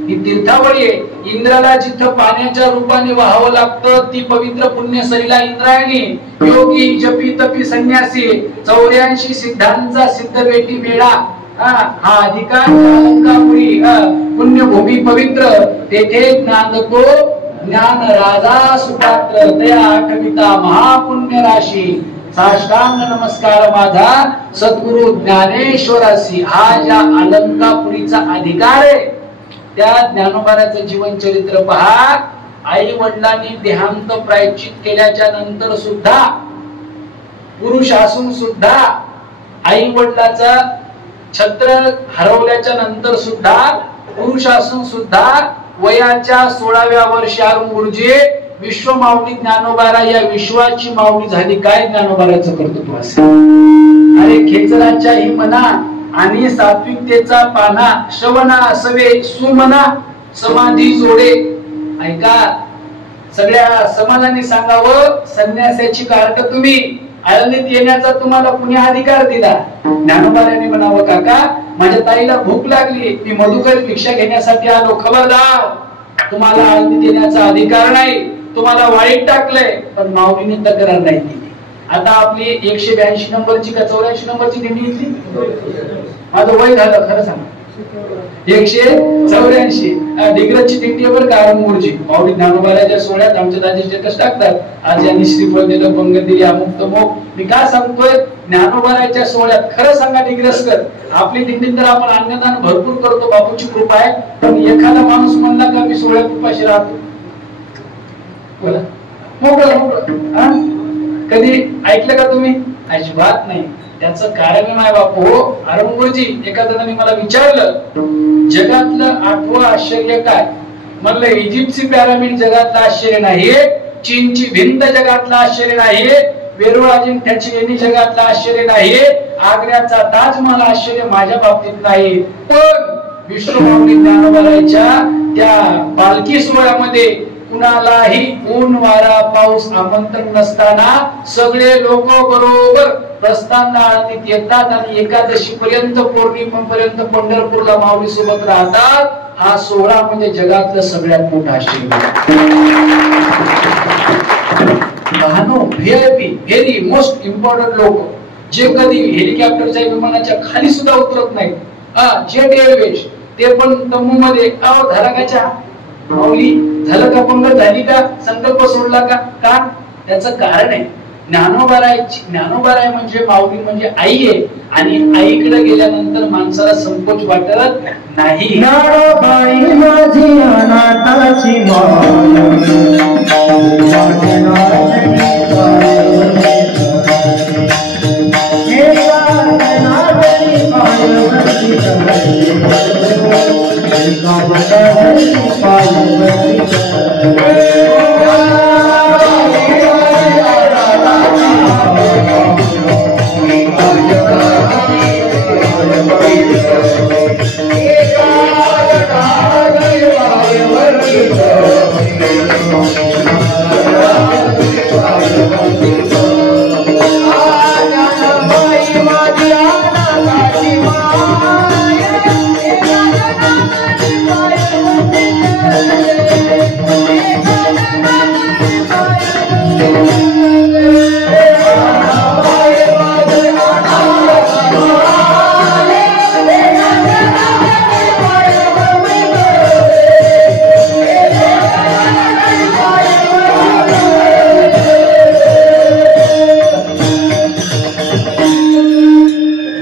ही तीर्थावळी आहे. इंद्राला जिथं पाण्याच्या रूपाने वाहावं लागतं ती पवित्र पुण्यसरीला इंद्रायणी. योगी जपी तपी संन्यासी 84 सिद्धांचा सिद्ध बेटी मेळा. हा अधिकार अलंकापुरी पुण्यभूमी पवित्र. तेथे ज्ञानतो ज्ञान राजा सुपात्र, तया आठविता महापुण्य राशी. साष्टांग नमस्कार माझा सद्गुरु ज्ञानेश्वरासी. हा ज्या अलंकापुरीचा अधिकार आहे त्या ज्ञानोबाराचं जीवन चरित्र पहा. आई वडिलांनी देहांत प्रायश्चित केल्याच्या नंतर सुद्धा, पुरुष असून सुद्धा, आई वडिलाचा छत्र हरवल्याच्या नंतर सुद्धा, पुरुष असून सुद्धा वयाच्या 16व्या वर्षी अरुण गुरुजी विश्वमाऊली ज्ञानोबारा या विश्वाची माऊली झाली. काय ज्ञानोबाराचं कर्तृत्व असेल. अरे खेचराच्या ही मना आणि सात्विकतेचा पाना, श्रवणा सवे सुमना समाधी जोडे. ऐका, सगळ्या समाजाने सांगावं संन्यासाची कार्ड तुम्ही आळंदीत येण्याचा तुम्हाला कुणी अधिकार दिला? ज्ञानोबाराने म्हणावं काका माझ्या ताईला भूक लागली, मी मधुकर भिक्षा घेण्यासाठी आलो, खबरदार तुम्हाला आळंदीत येण्याचा अधिकार नाही, तुम्हाला वाईट टाकलंय. पण माऊलीने तक्रार नाही केली. आता आपली 182 नंबरची का 84 नंबरची दिंडी इथली, माझं वय झालं खरं सांगा 184 डिग्रजची दिंडी वर कारण गुरुजी माऊली ज्ञानोबाराच्या सोहळ्यात आमच्या दाजी स्टेटस टाकतात. आज यांनी श्रीफळ दिलं, पंगत दिली, अमुक तमुक. मी काय सांगतोय, ज्ञानोबाराच्या सोहळ्यात खरं सांगा डिग्रजकर आपली दिंडीत तर आपण अन्नदान भरपूर करतो, बापूची कृपा आहे. पण एखादा माणूस म्हणला का मी सोहळ्यात उपाशी राहतो, बोला मोकळं मोकळं कधी ऐकलं का तुम्ही? अजिबात नाही. त्याचं कारण आहे माय बापू अरुण गुरुजी. एका जणांनी मला विचारलं जगातलं 8वं आश्चर्य काय? म्हणलं इजिप्तची पिरामिड जगातलं आश्चर्य नाहीये, चीनची भिंत जगातलं आश्चर्य नाहीये, वेरूळ अजिंठ्याची लेणी जगातलं आश्चर्य नाहीये, आग्र्याचा ताजमहल आश्चर्य माझ्या बाबतीत नाही. पण विश्वमाऊली ज्ञानोबाराच्या त्या पालखी सोहळ्यामध्ये कुणालाही ऊन वारा पाऊस आमंत्रण नसताना सगळे लोक बरोबर प्रस्थानला आळंदीत येतात आणि एकादशी पर्यंत पौर्णिमेपर्यंत पंढरपूरला माऊली सोबत राहतात. हा सोहळा म्हणजे जगातलं सगळ्यात मोठा आश्चर्य. व्हीआयपी व्हेरी मोस्ट इम्पॉर्टंट लोक जे कधी हेलिकॉप्टरच्या विमानाच्या खाली सुद्धा उतरत नाहीत, जेट एअरवेज, ते पण तंबू मध्ये धराकाच्या माऊली झालं का, पंगत झाली का, संकल्प सोडला का? का? त्याचं कारण आहे ज्ञानोबाराय म्हणजे माऊली म्हणजे आई आहे. आणि आईकडे गेल्यानंतर माणसाला संकोच वाटत नाही. ज्ञानोबाई माझी अनाथाची माय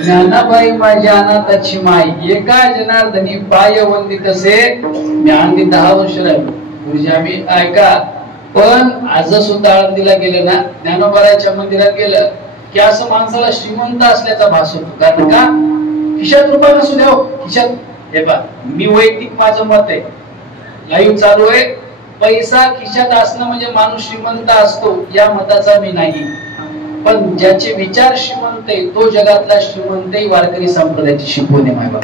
ज्ञानाबाई माझ्या अनाथाची माई एका जनार्दनी पाय वंदी तसे मी आळंदी 10 वर्ष राहिलो. गुरुजी आम्ही ऐका, पण आज सुद्धा आळंदीला गेले ना, ज्ञानोबाराच्या मंदिरात गेलं की असं माणसाला श्रीमंत असल्याचा भास होतो. कारण का खिशात रुपये नसू द्या, खिशात हे पा, मी वैयक्तिक माझं मत आहे, लाईव्ह चालू आहे, पैसा खिशात असणं म्हणजे माणूस श्रीमंत असतो या मताचा मी नाही. पण ज्याचे विचार श्रीमंत आहे तो जगातला श्रीमंत आहे. वारकरी संप्रदायाची शिकवण आहे मायबाप.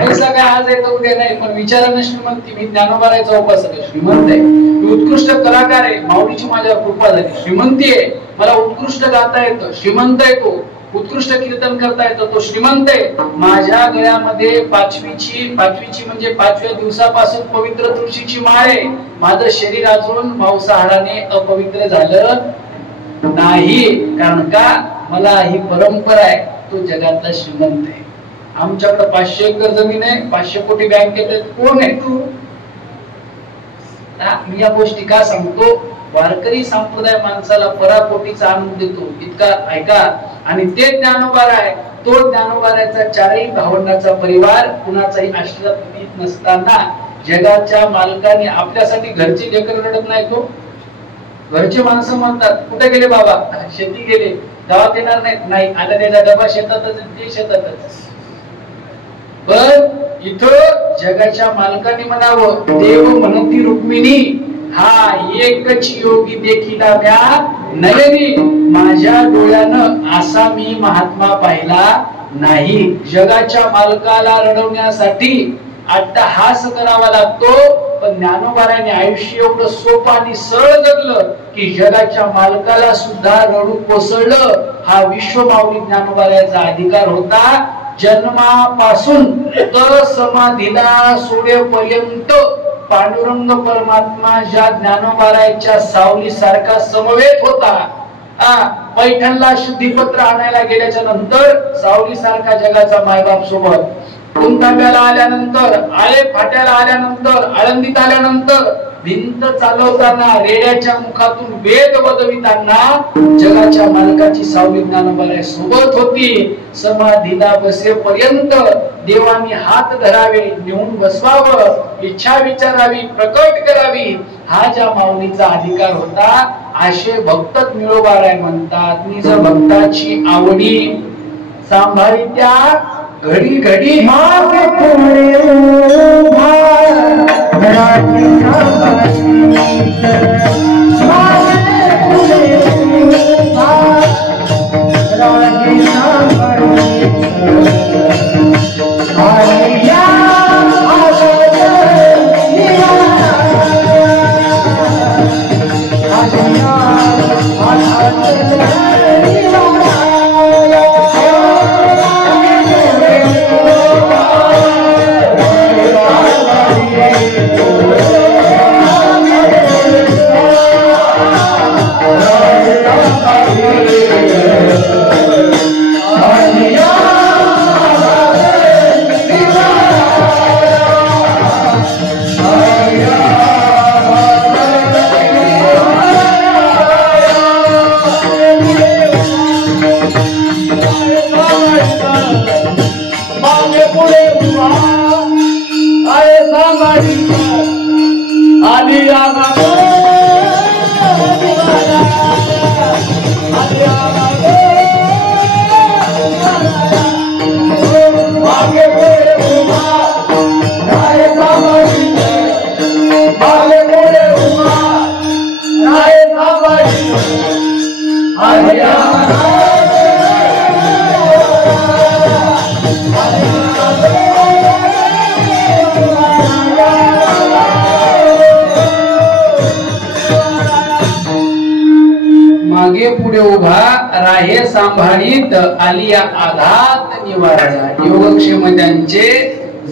पैसा काय आज आहे तर उद्या नाही, पण विचारानं श्रीमंती. मी ज्ञानोबारायचा उपासक आहे, श्रीमंत आहे. मी उत्कृष्ट कलाकार आहे, माऊलीची माझ्यावर कृपा झाली, श्रीमंती आहे. मला उत्कृष्ट गाता येतं, श्रीमंत आहे तो. उत्कृष्ट कीर्तन करता येतं, तो श्रीमंत आहे. माझ्या गळ्यामध्ये पाचवीची म्हणजे 5व्या दिवसापासून पवित्र तुळशीची माळ आहे. माझं शरीर अजून मांसाहाराने अपवित्र झालं नाही. कारण का मला ही परंपरा आहे. तो जगातला श्रीमंत आहे. आमच्याकडे 500 एकर जमीन आहे, 500 कोटी बँकेत आहेत. कोण आहे तू? मी या गोष्टी का सांगतो? वारकरी संप्रदाय माणसाला पराकोटीचा आनंद देतो इतका ऐका. आणि ते ज्ञानोबार आहे, तो ज्ञानोबाराचा 4ही भावंडाचा परिवार कुणाचाही आश्रय नसताना जगाच्या मालकाने आपल्यासाठी घरचे लेकर रडत नाही. तो घरचे माणसं म्हणतात कुठे गेले बाबा? शेती गेले, गावात येणार नाही. आता त्याचा डबा शेतातच, ते शेतातच. पण इथं जगाच्या मालकाने म्हणावं, देव म्हणती रुक्मिणी, हा एकच योगी देखीला म्या नयनी, माझ्या डोळ्यानं असा मी महात्मा पाहिला नाही. जगाच्या मालकाला रडवण्यासाठी अट्टहास करावा लागतो. पण ज्ञानोबाराने आयुष्य एवढं सोपं आणि सरळ जगलं की जगाच्या मालकाला सुद्धा रडू कोसळलं. हा विश्व माऊली ज्ञानोबाराचा अधिकार होता. जन्मापासून तर समाधीला सोडेपर्यंत पांडुरंग परमात्मा ज्या ज्ञानोबाराच्या सावली सारखा समवेत होता. पैठणला शुद्धीपत्र आणायला गेल्याच्या नंतर सावली सारखा जगाचा मायबाप सोबत, कुंतांब्याला आल्यानंतर, आळे फाट्याला आल्यानंतर, आळंदीत आल्यानंतर, भिंत चालवताना, रेड्याच्या मुखातून वेद वदविताना जगाच्या मालकाची सावली ज्ञानोबाराय सोबत होती. समाधीला बसेपर्यंत देवानी हात धरावे, नेऊन बसवावं, इच्छा विचारावी, प्रकट करावी, हा ज्या माऊलीचा अधिकार होता. असे भक्त मिळोबाराय म्हणतात. निज भक्ताची आवडी सांभाळी त्या घडी घडी मागे पुढे उभा राखी सांभाळी, मागे पुढे उभा राखी सांभाळी. आणि या आनंद निवारा, आणि या आनंद निवारा. सांभाळीत आलिया आघात निवारणा योगक्षेम त्यांचे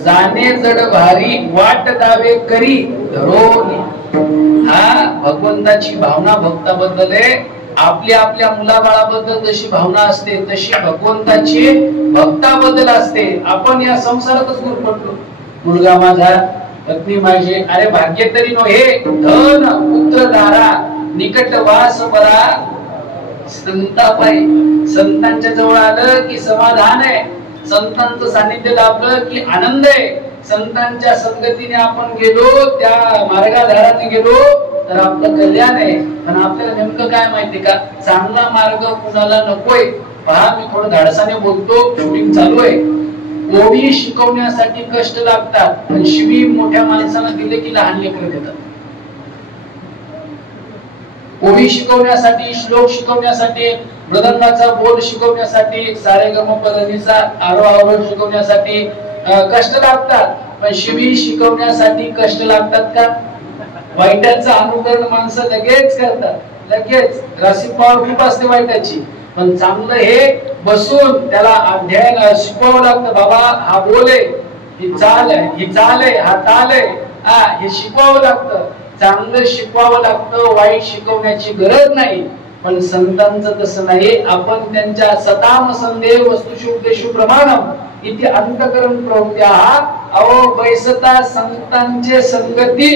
जाणे जड भारी वाट दावे करी धरोनी. हा भगवंताची भावना भक्ताबद्दल आहे. आपल्या आपल्या मुलाबाळाबद्दल जशी भावना असते तशी भगवंताची भक्ताबद्दल असते. आपण या संसारातच गुरफटलो. मुलगा माझा, पत्नी माझी, अरे भाग्य तरी नो हे धन पुत्र दारा निकट वास बरा संतापाई. संतांच्या जवळ आलं की समाधान आहे. संतांचं सानिध्य लाभलं की आनंद आहे. संतांच्या संगतीने आपण गेलो, त्या मार्गाधाराने गेलो तर आपलं कल्याण आहे. पण आपल्याला नेमकं काय माहिती का, चांगला मार्ग कुणाला नकोय. पहा, मी थोडं धाडसाने बोलतो, शूटिंग चालू आहे. ओवी शिकवण्यासाठी कष्ट लागतात, पण शिवी मोठ्या माणसाला दिले की लहान लेकरं देतात. ओवी शिकवण्यासाठी, श्लोक शिकवण्यासाठी, मृदंगाचा बोल शिकवण्यासाठी, सारेगमपधनीचा आरोह शिकवण्यासाठी कष्ट लागतात. पण शिवी शिकवण्यासाठी कष्ट लागतात का? वाईटाचं अनुकरण माणसं लगेच करतात, लगेच. राशी पॉवर खूप असते वाईटाची. पण चांगलं हे बसून त्याला अध्ययन शिकवावं लागतं. बाबा हा बोल आहे, ही चाल आहे, ही चाल आहे, हा ताल आहे, हे शिकवावं लागतं. चांगलं शिकवावं लागतं. वाईट शिकवण्याची गरज नाही. पण संतांचं तसं नाही. आपण त्यांच्या सताम संदेह वस्तुषु उपदेशु प्रमाणम इथे अंतकरण प्रवृत्त्या अहो बैसता संतांचे संगती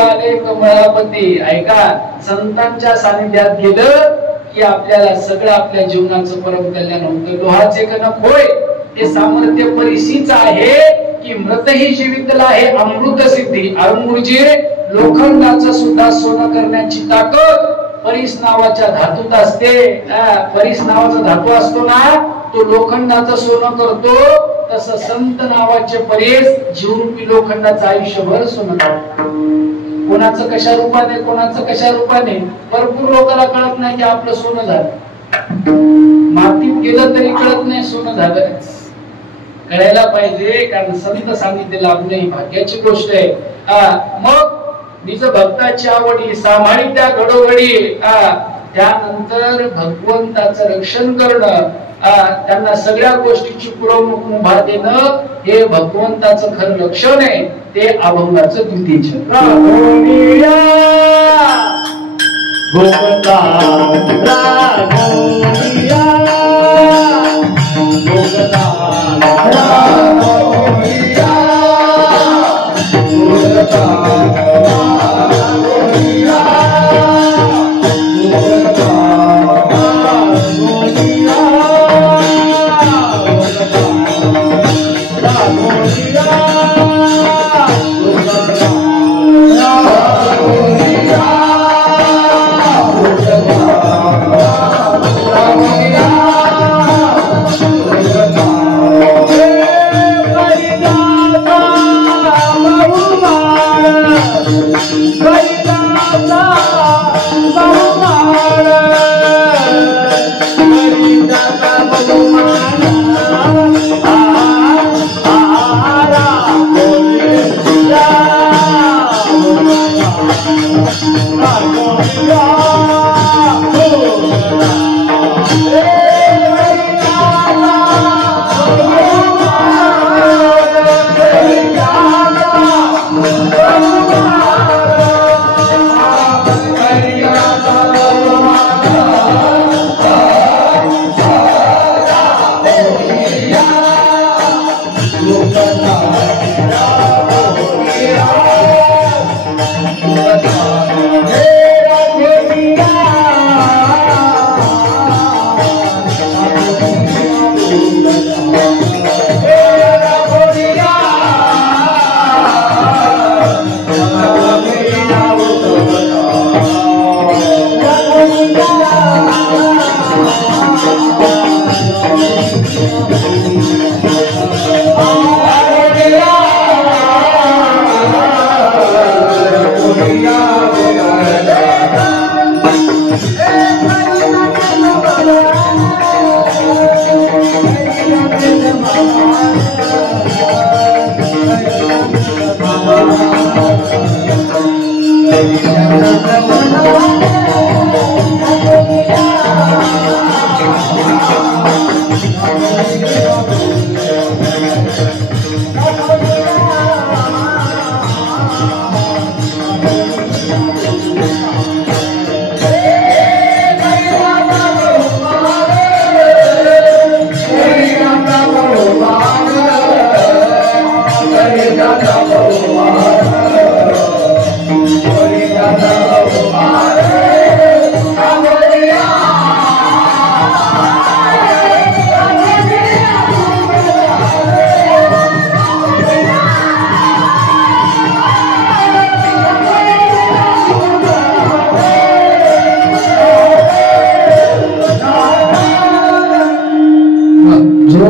आले कमळापती. ऐका, संतांच्या सानिध्यात गेलं की आपल्याला सगळं आपल्या जीवनाचं परम कल्याण होतं. लोहाचे कणक होय हे सामर्थ्य परिसीच आहे की मृतही जीवितला आहे अमृत सिद्धी. अरुणमुळजी लोखंडाचं सुद्धा सोनं करण्याची ताकद परीस नावाच्या धातूत असते. परीस नावाचा धातू असतो ना, तो लोखंडाचं सोनं करतो. तसं संत नावाचे परीस जीवरूपी लोखंडाचं आयुष्यभर सोनं करतो. कोणाचं कशा रूपाने, कोणाचं कशा रूपाने. भरपूर लोकांना कळत नाही की आपलं सोनं झालं. मातीत गेलं तरी कळत नाही सोनं झालं. कळायला पाहिजे, कारण संत सानिध्य लाभणे ही भाग्याची गोष्ट आहे. मग निज भक्ताची आवडी सांभाळी त्या घडोघडी. त्यानंतर भगवंताचं रक्षण करणं, त्यांना सगळ्या गोष्टीची पुरवणूक मुभा देणं हे भगवंताचं खरं लक्षण आहे. ते अभंगाचं द्वितीय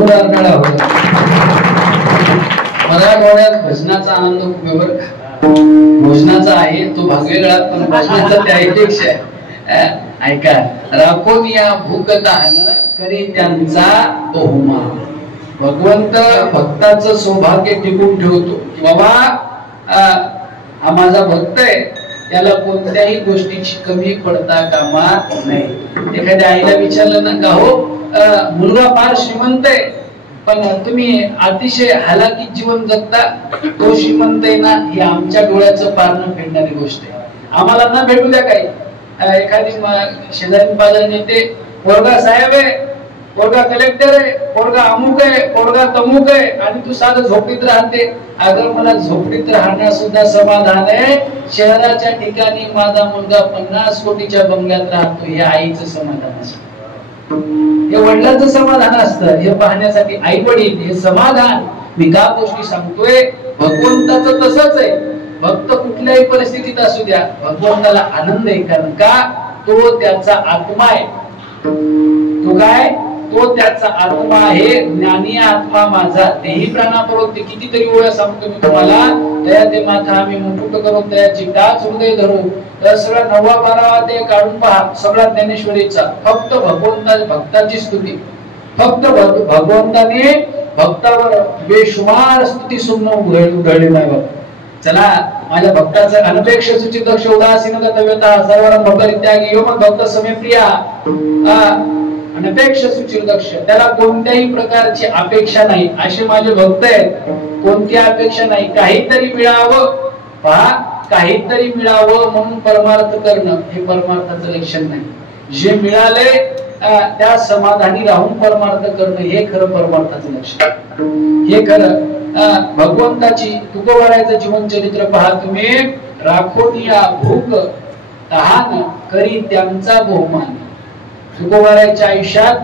जोरदार टाळ्या होत्या. मराठवाड्यात भजनाचा आनंद खूप आहे बरं का. भोजनाचा आहे तो भाग वेगळा, पण भजनाचा त्यापेक्षा ऐका. राखून या भूकदान करी त्यांचा बहुमान. भगवंत भक्ताचं सौभाग्य टिकून ठेवतो की बाबा हा माझा भक्त आहे, त्याला कोणत्याही गोष्टीची कमी पडता कामा नाही. एखाद्या आईला विचारलं ना का हो मुलगा फार श्रीमंत आहे पण तुम्ही अतिशय हालाकीत जीवन जगता, तो श्रीमंत आहे ना, ही आमच्या डोळ्याचं पार न फेडणारी गोष्ट आहे. आम्हाला ना भेटू द्या काही. एखादी शेजारी पाजारी येते, पोरगा साहेब आहे, पोरगा कलेक्टर आहे, पोरगा अमुक आहे, पोरगा तमुक आहे, आणि तू साधं झोपडीत राहते. अगर मला झोपडीत राहणं सुद्धा समाधान आहे, शहराच्या ठिकाणी माझा मुलगा 50 कोटीच्या बंगल्यात राहतो, हे आईचं समाधान असतं, हे वडिलांचं समाधान असतं. हे पाहण्यासाठी आई वडील हे समाधान. मी का गोष्टी सांगतोय, भगवंताचं तसंच आहे. भक्त कुठल्याही परिस्थितीत असू द्या, भगवंताला आनंद आहे. कारण का, तो त्याचा आत्मा आहे. तो काय, तो त्याचा आत्मा आहे. ज्ञानी आत्मा माझा तेही प्राणापरोक्ती. कितीतरी वेळा सांगतो मी तुम्हाला, तया ते माथा आम्ही मुठुट करू, तयाची टाच हृदय धरू. तर सगळा 9वा 12वा ते काढून पहा, सगळा ज्ञानेश्वरीचा. फक्त भक्ताची स्तुती. फक्त भगवंताने भक्तावर बेशुमार स्तुती सुमन उधळलेला आहे. चला, माझ्या भक्ताचं अनपेक्ष सूचित दक्ष उदासीन गतव्यता सर्वरं भक्तरित्यागी यो मग भक्त समे प्रिया. अनपेक्ष सूचित दक्ष, त्याला कोणत्याही प्रकारची अपेक्षा नाही, असे माझे भक्त आहेत. कोणती अपेक्षा नाही, काहीतरी मिळावं. पहा, काहीतरी मिळावं म्हणून परमार्थ करणं हे परमार्थाचं लक्षण नाही. जे मिळाले त्या समाधानी राहून परमार्थ करणं हे खरं परमार्थाचं लक्षण. हे खरं भगवंताची तुकोबारायचं जीवन चरित्र पहा तुम्ही. राखोन या भूक तहान करी त्यांचा बहुमान. तुकोबारायच्या आयुष्यात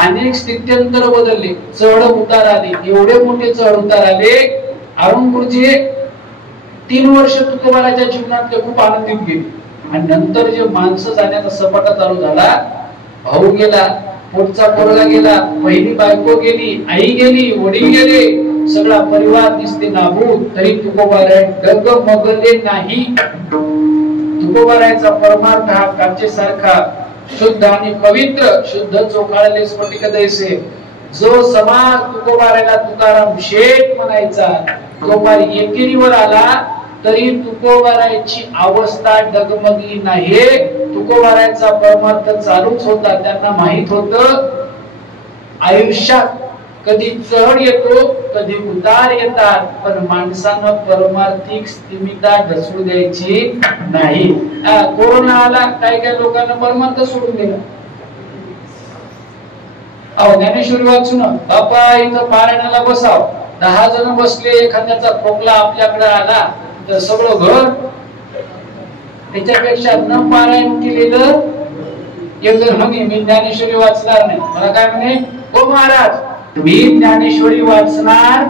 अनेक स्थित्यंतर बदलले, चढ उतार आले, एवढे मोठे चढ उतार आले. अरुण गुरुजी 3 वर्ष तुकोबारायच्या जीवनातले खूप आनंदित गेले. आणि नंतर जे माणसं जाण्याचा सपाटा चालू झाला, भाऊ गेला, पोटचा पोरगा गेला, पहिली बायको गेली, आई गेली, वडील गेले, सगळा परिवार दिसते नाबूद, तरी तुकोबाराय डगमगले नाही. तुकोबारायचा परमार्थ हा काचेसारखा शुद्ध आणि पवित्र, शुद्ध चोखाळले स्फटिक दैसे. जो समाज तुकोबारायला तुकाराम शेठ म्हणायचा, तो फार एकेरीवर आला तरी तुकोबारायची अवस्था डगमगली नाही. तुकोबारायचा परमार्थ चालूच होता. त्यांना माहित होतं आयुष्यात कधी चढ येतो, कधी उतार येतात, पण माणसानं परमार्थिक स्थिमिता ढसू द्यायची नाही. कोरोना आला, काही काही लोकांना परमार्थ सोडून दिला. ज्ञानेश्वरी वाचून बापा इथं पारायणाला बसाव, 10 जण बसले, एखाद्याचा खोकला आपल्याकडे आला तर सगळं घर. त्याच्यापेक्षा न पारायण केलेलं. एक जण म्हणे मी ज्ञानेश्वरी वाचणार नाही. मला काय म्हणे, हो महाराज मी ज्ञानेश्वरी वाचणार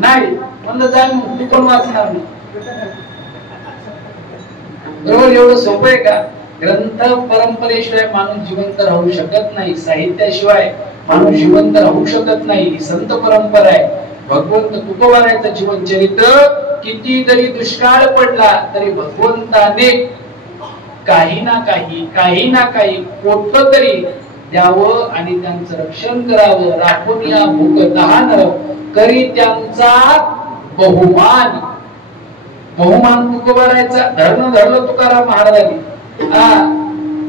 नाही. म्हणलं जाय मग, तू पण वाचणार नाही. बरोबर, एवढं सोपं आहे का? ग्रंथ परंपरेशिवाय माणूस जिवंत राहू शकत नाही. साहित्याशिवाय माणूस जिवंत राहू शकत नाही. ही संत परंपरा आहे. भगवंत तुकोबारायचं जीवन चरित्र किती जरी दुष्काळ पडला तरी भगवंताने काही ना काही कोटलं तरी द्यावं आणि त्यांचं रक्षण करावं. राखून या भूक तहान करी त्यांचा बहुमान. बहुमान तुकोबारायचा. धरणं धरलं तुकाराम महाराजांनी.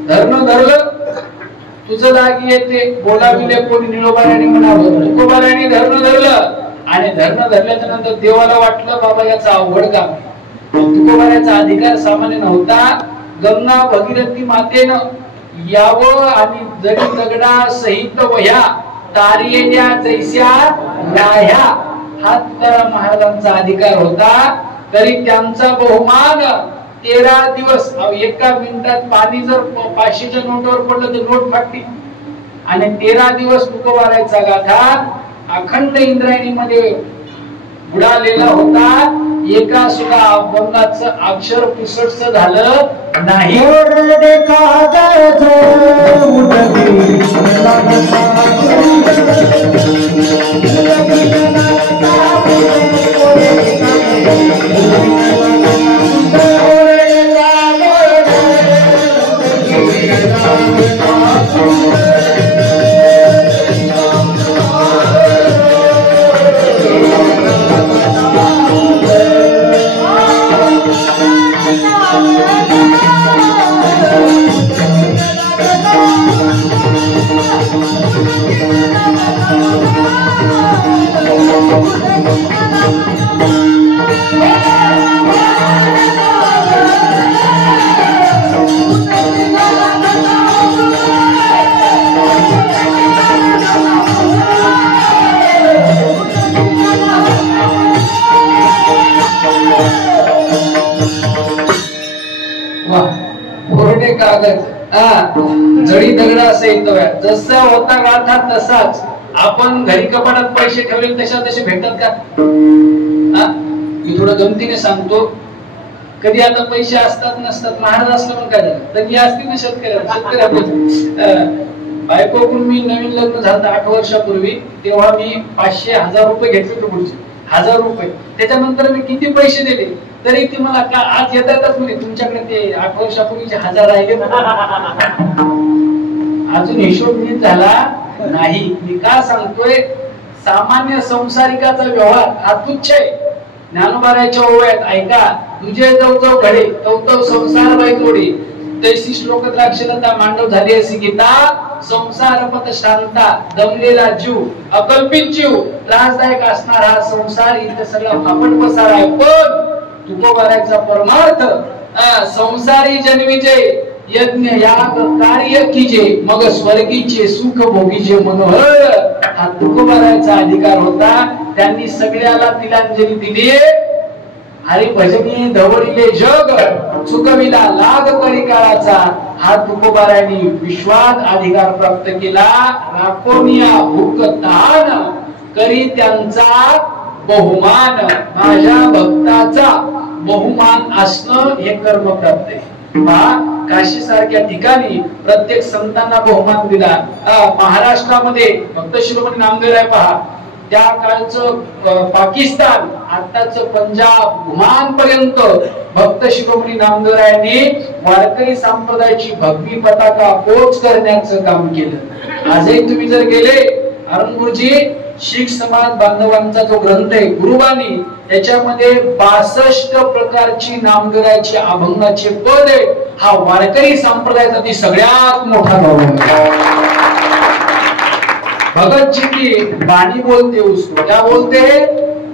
धरणं धरलं तुझं लागी येते, बोलाविले कोणी निळोबाराने म्हणावं. तुकोबाराने धरणं धरलं आणि धरणं धरल्याच्या नंतर देवाला वाटलं बाबा याचा अवघड काम. तुकोबारायचा अधिकार सामान्य नव्हता. गंगा भगीरथी मातेनं यावं आणि जरी दगडा सहित वह्या तारियेल्या जैस्या राह्या, हा तुकाराम महाराजांचा अधिकार होता. तरी त्यांचा बहुमान 13 दिवस. एका मिनिटात पाणी जर 500च्या नोटवर पडलं तर नोट फाटली. आणि 13 दिवस तुकोबारायचा गाथा अखंड इंद्रायणीमध्ये बुडालेला होता. एका सुद्धा अभंगाचं अक्षर पुसटस झालं नाही. सांगायचं जडी दगड असं येतो जसा होता गाठा तसाच आपण घरी कपाटात पैसे ठेवले तसे भेटतात का? मी थोडं गमतीने सांगतो कधी आता पैसे असतात नसतात महाराज असलं पण काय झालं तर असतील ना शेतकऱ्या बायकोकडून मी नवीन लग्न झालं 8 वर्षापूर्वी तेव्हा मी 500-1000 रुपये घेतले होते पुढचे 1000 रुपये त्याच्यानंतर मी किती पैसे दिले तरी ती मला का आज येतातच म्हणजे तुमच्याकडे ते 8 वर्षापूर्वीचे 1000 राहिले अजून हिशोब नीट झाला नाही. मी का सांगतोय सामान्य संसारिकाचा व्यवहार हा तुच्छ आहे. ज्ञानोबाराच्या ओव्यात ऐका तुझे जवजव घडे तवतव संसार बाई तोडी तैसी श्लोक द्राक्षलता मांडव झाली अशी गीता संसार पत शांता दमलेला जीव अकल्पित जीव त्रासदायक असणारा हा संसार इथे सगळा फापट पसार आहे. पण तुकोबाराचा परमार्थ संसारी जन्मीचे यज्ञ याग कार्य कीजे मग स्वर्गीचे सुख भोगीचे मनोहर हा तुकोबाराचा अधिकार होता. त्यांनी सगळ्याला तिलांजली दिली. हरिभजनी धवळीले जग चुकविला लाग करी काळाचा हा तुकोबारांनी विश्वात अधिकार प्राप्त केला. राखोनिया भूक तान करी त्यांचा बहुमान माझ्या भक्ताचा बहुमान असणं हे कर्म प्राप्त आहे. काशी सारख्या ठिकाणी प्रत्येक संतांना बहुमान दिला. महाराष्ट्रामध्ये भक्त शिरोमणी नामदेव राय पहा त्या काळचं पाकिस्तान आताच पंजाब घुमान पर्यंत भक्त शिरोमणी नामदेव रायांनी वारकरी संप्रदायाची भगवी पताका पोच करण्याचं काम केलं. आजही तुम्ही जर गेले अरुणगुरुजी शीख समाज बांधवांचा जो ग्रंथ आहे गुरुबानी त्याच्यामध्ये 62 प्रकारची नामदेवाची अभंगाचे पद आहे. हा वारकरी संप्रदायाचा ती सगळ्यात मोठा गौरव. भगत जी की बानी बोलते उसको क्या बोलते हैं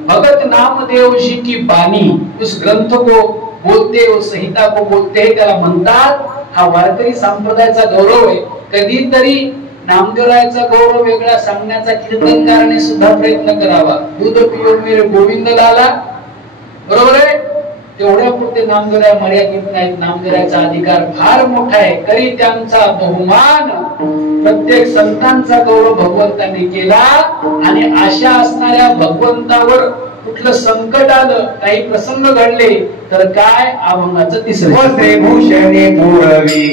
भगत नामदेव जी की बानी उस ग्रंथ को बोलते उस संहिता को बोलते हैं त्याला म्हणतात. हा वारकरी संप्रदायाचा गौरव आहे. कधीतरी नामदेवरायाचा गौरव वेगळा सांगण्याचा कीर्तनकाराने सुद्धा प्रयत्न करावा. दूध पिऊन मेरे गोविंद लाला बरोबर आहे तेवढ्या पुरते नामदेवराय मर्यादित नाहीत. नामदेवरायाचा अधिकार फार मोठा आहे. तरी त्यांचा बहुमान प्रत्येक संतांचा गौरव भगवंतांनी केला. आणि अशा असणाऱ्या भगवंतावर कुठलं संकट आलं काही प्रसंग घडले तर काय अभंगाचं तिसरं वस्त्रे भूषणे पुरवी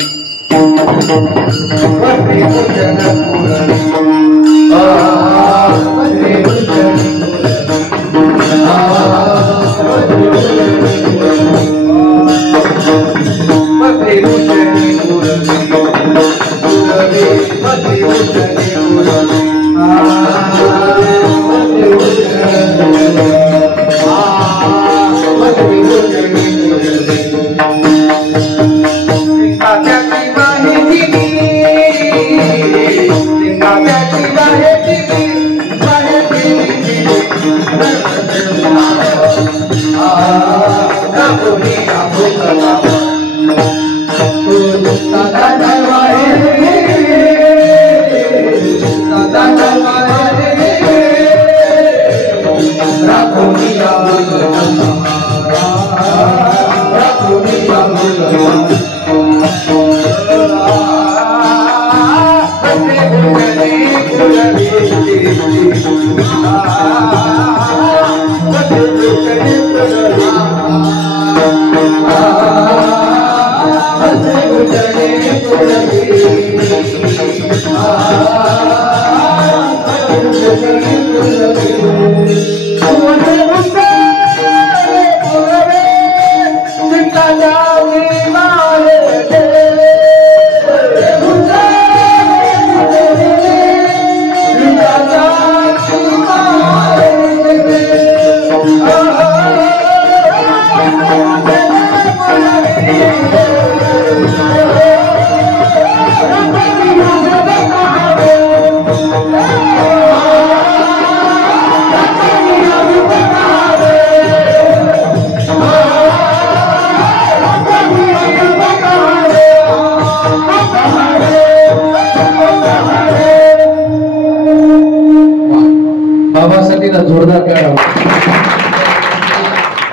जोरदार काय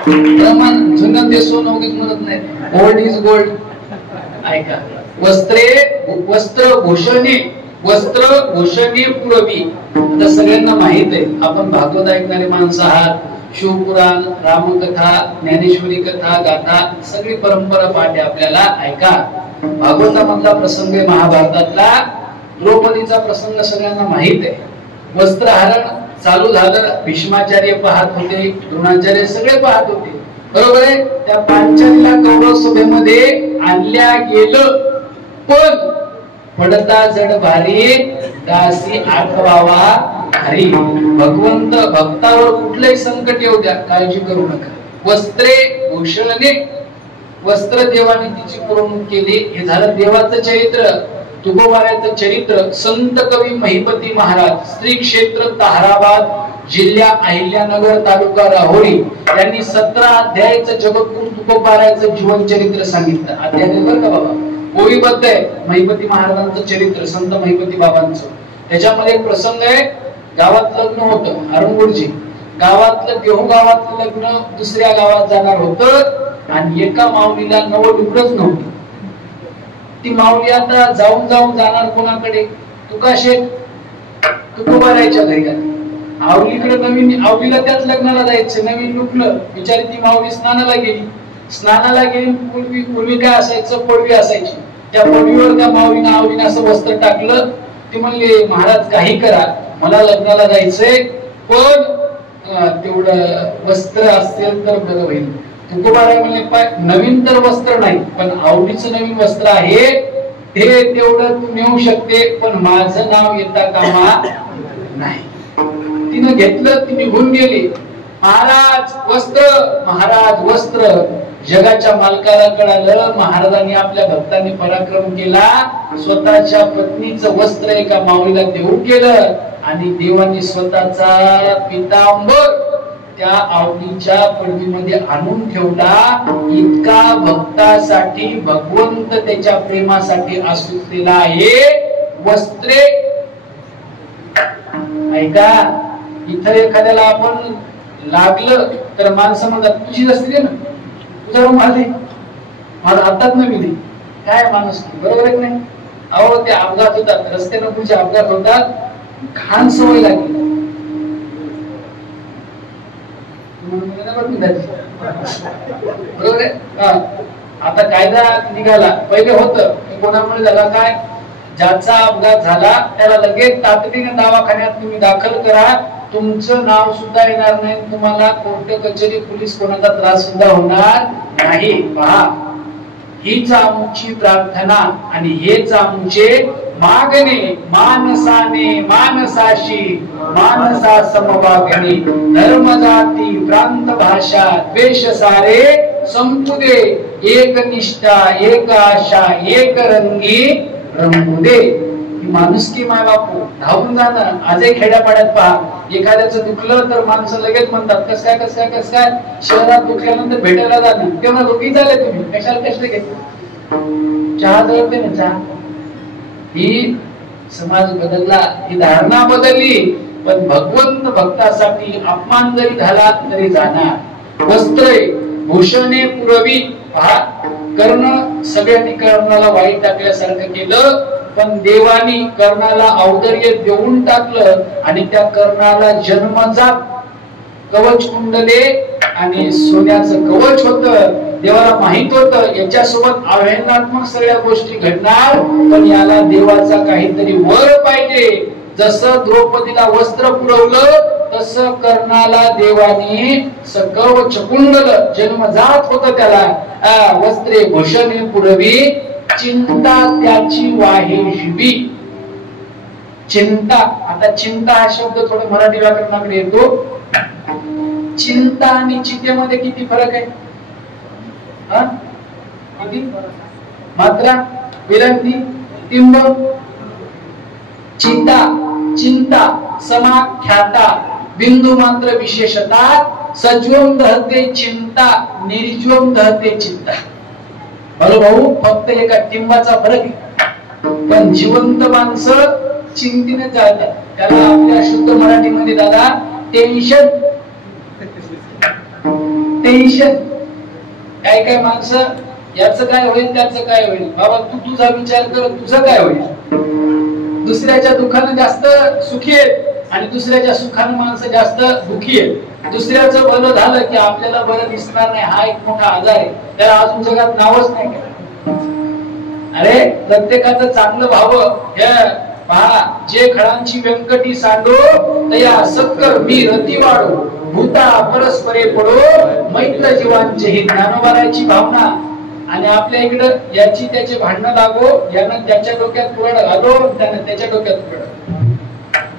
प्रमाण जुनं ते सोनं उगीच म्हणत नाही. ओल्ड इज गोल्ड ऐका वस्त्रभूषणे पुरवी. आता सगळ्यांना माहित आहे, आपण भागवत ऐकणारे माणसं आहात. शिवपुराण, रामकथा, ज्ञानेश्वरी कथा, गाथा सगळी परंपरा पाठ आहे आपल्याला. ऐका, भागवतामधला प्रसंग आहे महाभारतातला. द्रौपदीचा प्रसंग सगळ्यांना माहित आहे. वस्त्रहरण चालू झालं, भीष्माचार्य पाहत होते, द्रोणाचार्य सगळे पाहत होते, बरोबर आहे. त्या पांचालीला कौरव सभेमध्ये आणल्या गेलं, पण पडता जड भारी दासी आठवावा हरी. भगवंत भक्तावर कुठलंही संकट येऊ द्या, काळजी करू नका. वस्त्रे भूषणे, वस्त्र देवाने तिची पुरवणूक केली. हे झालं देवाचं चरित्र, तुकोबाराचं चरित्र. संत कवी महिपती महाराज, श्री क्षेत्र ताहराबाद, जिल्हा अहिल्यानगर, तालुका राहुरी, यांनी 17 अध्यायाचं जगद्गुरु तुकोबाराचं जीवन चरित्र सांगितलं. अध्याय बरं का बाबा, ओळीबद्ध आहे महिपती महाराजांचं चरित्र, संत महिपती बाबांचं. त्याच्यामध्ये एक प्रसंग आहे, गावात लग्न होतं, अरुणगुडजी गावातलं, देहू गावातलं लग्न दुसऱ्या गावात जाणार होतं आणि एका माऊलीला नवडुकरच नव्हती. ती माऊली आता जाऊन जाणार कोणाकडे? तुकाशेठ तुकोबारायच्या घरी आली. आवलीकडे नवीन, आवलीला त्याच लग्नाला जायचं, नवीन लुकलं. बिचारी ती माऊली स्नानाला गेली. पूर्वी काय असायचं, पडवी असायची. त्या पडवीवर त्या माऊलीनं आवलीनं असं वस्त्र टाकलं. ती म्हणली, महाराज काही करा, मला लग्नाला जायचंय, पण तेवढं वस्त्र असेल तर बरं होईल. तुकोबाराय म्हणले, नवीन तर वस्त्र नाही, पण आवडीचं नवीन वस्त्र आहे, ते तेवढं तू नेऊ शकते, पण माझं नाव येता कामा नाही. तिनं घेतलं, ती निघून गेली. महाराज वस्त्र. जगाच्या मालकाला कळालं, महाराजांनी आपल्या भक्तांनी पराक्रम केला, स्वतःच्या पत्नीचं वस्त्र एका माऊलीला देऊ केलं आणि देवाने स्वतःचा पितांबर त्या आवडीच्या पडवीमध्ये आणून ठेवला. इतका भक्तासाठी भगवंत त्याच्या प्रेमासाठी असलेला आहे वस्त्रे. ऐका, इथं एखाद्याला आपण लागलं तर माणसं म्हणतात, तुझी असते ना, तुझा रुमाल दे, माझा हातात नवी दे. काय माणूस, बरोबर आहे नाही? अहो, ते अपघात होतात, रस्त्यानं पुढचे अपघात होतात, घाण सवय लागली. बरोबर आहे. आता कायदा निघाला, पहिले होतं कोणामुळे झाला, काय, ज्याचा अपघात झाला त्याला लगेच तातडीने दवाखान्यात तुम्ही दाखल करा, तुमचं नाव सुद्धा येणार नाही, तुम्हाला कोर्ट कचेरी पोलीस कोणाचा त्रास सुद्धा होणार नाही. पहा, हीच आमची प्रार्थना आणि हेच आमचे मागणे. मानसाने मानसाशी मानसा समवागणे, धर्म जाती प्रांत भाषा द्वेष सारे संपुदे, एक निष्ठा एक आशा एक रंगी रंगुदे. माणुसकी माय बापू, धावून जाणं. आजही खेड्यापाड्यात पहा, एखाद्याचं दुखलं तर माणसं लगेच म्हणतात, कस काय. शहरात दुखल्यानंतर भेटायला जाणं, तेव्हा रोगी झाले तुम्ही, कशाला कष्ट घेतले, चहा जळते ना चहा. ही समाज बदलला, ही धारणा बदलली, पण भगवंत भक्तासाठी अपमान जरी झाला तरी जाणार. वस्त्रे भूषणे पुरवी. पहा, कर्ण, सगळ्यांनी कर्णाला वाईट टाकल्यासारखं केलं, पण देवानी कर्णाला औदर्य देऊन टाकलं आणि त्या कर्णाला जन्मजात कवच कुंडले आणि सोन्याचं कवच होतं. देवाला माहित होतं याच्यासोबत आव्हानात्मक सगळ्या गोष्टी घडणार, पण याला देवाचा काहीतरी वर पाहिजे. जसं द्रौपदीला वस्त्र पुरवलं, तसं कर्णाला देवानी कवच कुंडल जन्मजात होतं त्याला. वस्त्रे भूषणे पुरवी, चिंता त्याची वाहिवी. चिंता, आता चिंता हा शब्द थोडं मराठी व्याकरणाकडे येतो. चिंता आणि चितेमध्ये किती फरक आहे? किती मात्रा, विलंती, टिंब. चिंता समाख्याता, बिंदू मात्र विशेषता. सज्वम दहते चिंता, निर्ज्वम दहते चिंता. हॅलो भाऊ, फक्त एका टिंबाचा फरक आहे, पण जिवंत माणसं चिंतेने जातात. त्याला आपल्या शुद्ध मराठीमध्ये दादा टेन्शन. काय माणसं याचं काय होईल त्याचं काय होईल, बाबा तू तुझा विचार कर, तुझं काय होईल. दुसऱ्याच्या दुःखानं जास्त सुखी आहेत आणि दुसऱ्याच्या सुखानं माणसं जास्त दुःखी आहेत. दुसऱ्याचं बरं झालं की आपल्याला बरं दिसणार नाही, हा एक मोठा आजार आहे, त्याला अजून जगात नावच नाही केलं. अरे प्रत्येकाचं चांगलं व्हावं, हे पहा, जे खळांची व्यंकटी सांडो तया सक्कर मी रती वाढो, भूता परस्परे पडो मैत्र जीवांचे ही ज्ञानोबाराची भावना. आणि आपल्या इकडं याची त्याचे भांडणं लागो, यानं त्याच्या डोक्यात कुरड घालो, त्यानं त्याच्या डोक्यात कुरड,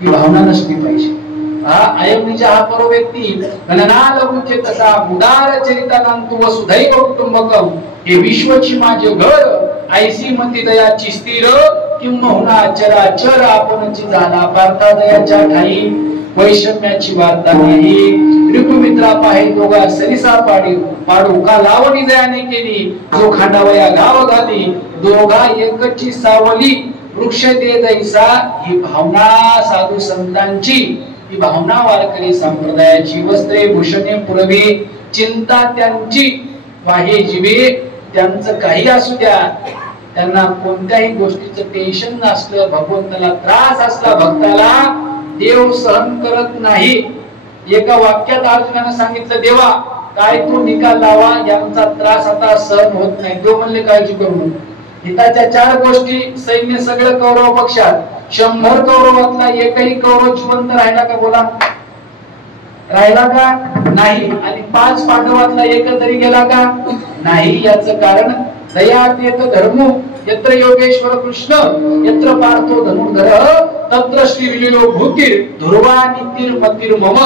ही भावना नसली पाहिजे. अयमनीचा हा परो व्यक्ती गणनालमुचे तसा मुदार चरितानांतु वसुधैव कुटुंबकम, हे विश्वची माझे घर ऐसी मती दयाची स्थिर, किंबहुना चराचर आपणची झाला पार्था दयाच्या ठाई, वैषम्याची वार्ता नाही. ऋतुमित्रा पाहे दोघा सरिसा पाडू का लावणी जयाने केली, जो खांडावया गाव घाली दोघा एकची सावली, वृक्ष दे जैसा. ही भावना साधू संतांची, ही भावना वारकरी संप्रदायाची. वस्त्रे भूषणे पुरवी चिंता त्यांची वाहे जीवे, त्यांचं काही असू द्या, त्यांना कोणत्याही गोष्टीचं टेन्शन नसलं, भगवंताला त्रास असला भक्ताला, देव सहन करत नाही. एका वाक्यात अर्जुनाने सांगितलं, देवा काय तू निकाल लावा, यांचा त्रास आता सहन होत नाही. देव म्हणले काळजी करू नको. हिताच्या 4 गोष्टी, सैन्य सगळं कौरव पक्षात, 100 कौरवातला एकही कौरव जिवंत राहिला का, बोला राहिला का नाही. आणि 5 पांडवातला एक तरी गेला का नाही. याचं कारण दयातेत धर्मो यत्र योगेश्वर कृष्ण यत्र पार्थो धनुर्धर तत्र श्री विलीनो भूतीर ध्रुवा नितीर मतीर मम.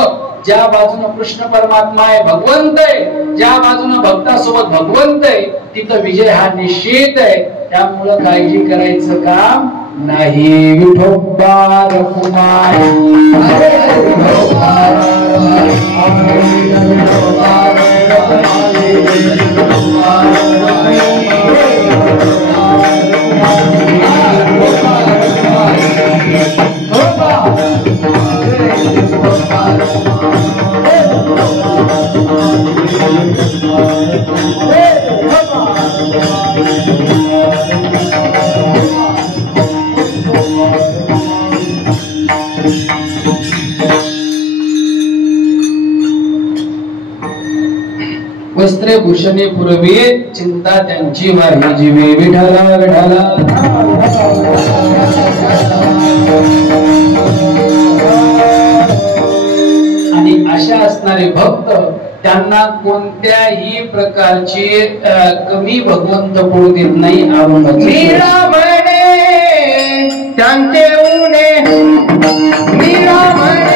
ज्या बाजूने कृष्ण परमात्मा आहे, भगवंत आहे, ज्या बाजूने भक्तासोबत भगवंत आहे, तिथं विजय हा निश्चित आहे. त्यामुळे काळजी करायचं काम नाही. विठोबा रखुमाई वस्त्रे भूषणे पुरवी चिंता त्यांची वाही जीवे. विठाला विठाला आणि अशा असणारे भक्त, त्यांना कोणत्याही प्रकारची कमी भगवंत पडू देत नाही. मीरा म्हणे त्यांचे उणे, मीरा म्हणे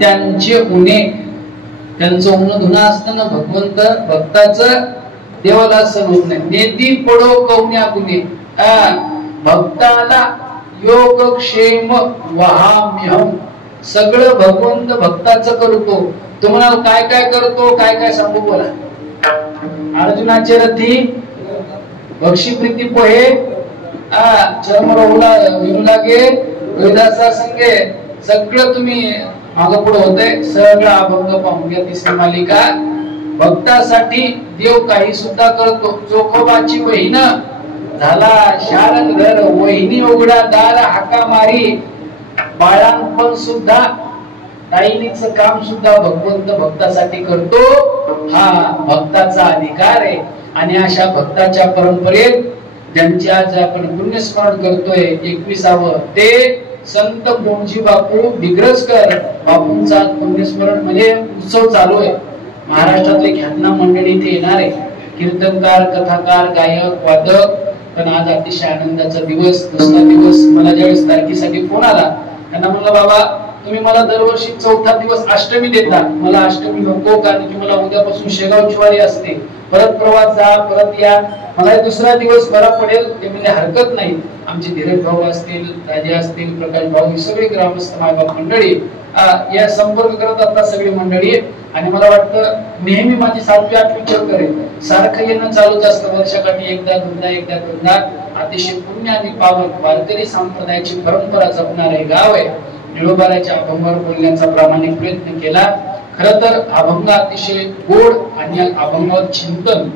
त्यांचे उणे, त्यांचं उन्ह धुणं असताना भगवंत भक्ताचं देवाला सहन होत नाही. नेती पडो कवन्या गुणे, भक्ताला योगक्षेम वहाम्यहम. सगळं भगवंत भक्ताचं करतो. तुम्हाला काय काय करतो, काय काय सांगू बोला. अर्जुनाचे रथी बक्षी प्रीती पोहे, चर्म रोहुला विरू लागे वेदासा संगे, सगळं तुम्ही मागं पुढे होते. सगळं अभंग पाहून घ्या. तिसरी मालिका. भक्तासाठी देव काही सुद्धा करतो. चोखोबाची बहीण झाला शारद घर वहिनी उघडा दार हाका मारी बाळांपण सुद्धा ताईनीचं काम सुद्धा भगवंत भक्तासाठी करतो हा भक्ताचा अधिकार आहे आणि अशा भक्ताच्या परंपरेत ज्यांची आज आपण पुण्यस्मरण करतोय 21वे ते संत मोंजी बापू दिग्रजकर बापूंचा पुण्यस्मरण म्हणजे उत्सव चालू आहे महाराष्ट्रातले ख्यातना मंडळी इथे येणार आहे कीर्तनकार कथाकार गायक वादक पण आज अतिशय आनंदाचा दिवस दुसरा दिवस मला ज्यावेळेस तारखेसाठी फोन आला त्यांना म्हणलं बाबा तुम्ही मला दरवर्षी चौथा दिवस अष्टमी देता मला अष्टमी नको कारण की मला उद्यापासून शेगावची वारी असते परत प्रवास जा परत या मला दुसरा दिवस बरा पडेल ते म्हणजे हरकत नाही आमचे धीरज भाऊ असतील राजे असतील प्रकाश भाऊ ही सगळी ग्रामस्थ मायबाप मंडळी या संपर्क करत आता सगळी मंडळी आणि मला वाटतं नेहमी माझी 7वी 8वी चक्कर आहे सारखं येणं चालूच असतं वर्षाकाठी एकदा दोनदा अतिशय पुण्य आणि पावन वारकरी संप्रदायाची परंपरा जपणारे गाव आहे निळोबाराच्या अभंगावर बोलण्याचा प्रामाणिक प्रयत्न केला खर तर अभंग अतिशय गोड आणि अभंगावर चिंतन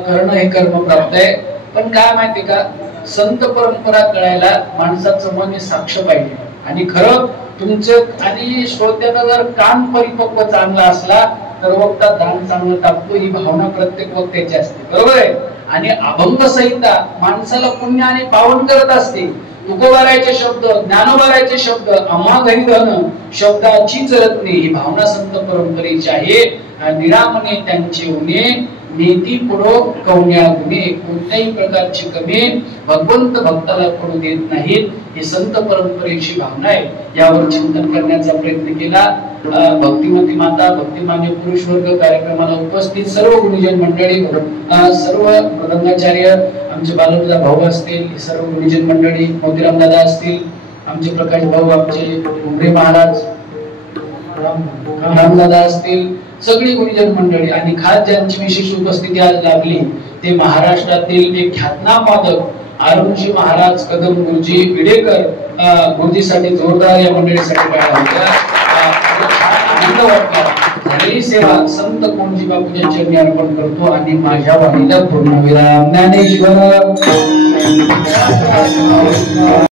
करणं हे कर्म प्राप्त आहे पण काय माहिती का संत परंपरा कळायला माणसाचं मन हे साक्ष पाहिजे आणि खरं तुमचं आणि श्रोत्याचा जर कान परिपक्व चांगला असला तर वक्ता दान चांगलं टाकतो ही भावना प्रत्येक वक्त्याची असते बरोबर आहे आणि अभंग संहिता माणसाला पुण्य आणि पावन करत असते तुकोबारायचे शब्द ज्ञानोबारायचे शब्द आम्हा घरी धन शब्दाची चलत नाही ही भावना संत परंपरेची आहे निरामने त्यांचे उणे नेती पुढो कवण्या गुणे कोणत्याही प्रकारची कमी भगवंत भक्ताला पडू देत नाहीत ही संत परंपरेची भावना आहे यावर चिंतन करण्याचा प्रयत्न केला भक्तिमती माता भक्तिमान्य पुरुष वर्ग कार्यक्रमाला उपस्थित सर्व गुरुजन मंडळी सर्व मृदंगाचार्य आमचे बालुदा भाऊ असतील सर्व गुरुजन मंडळी मोतीराम दादा असतील आमचे प्रकाश भाऊ आमचे उमरे महाराज रामदादा असतील सगळी गुरुजन मंडळी आणि खास ज्यांची विशेष उपस्थिती आज लाभली ते महाराष्ट्रातील एक ख्यातनाम वादक अरुणजी महाराज कदम गुरुजी विडेकर गुरुजीसाठी जोरदार या मंडळीसाठी काय आनंद वाटला झालेली सेवा संत मोंजी बापूच्या चरणी अर्पण करतो आणि माझ्या वाणीला पूर्णविराम ज्ञानेश्वर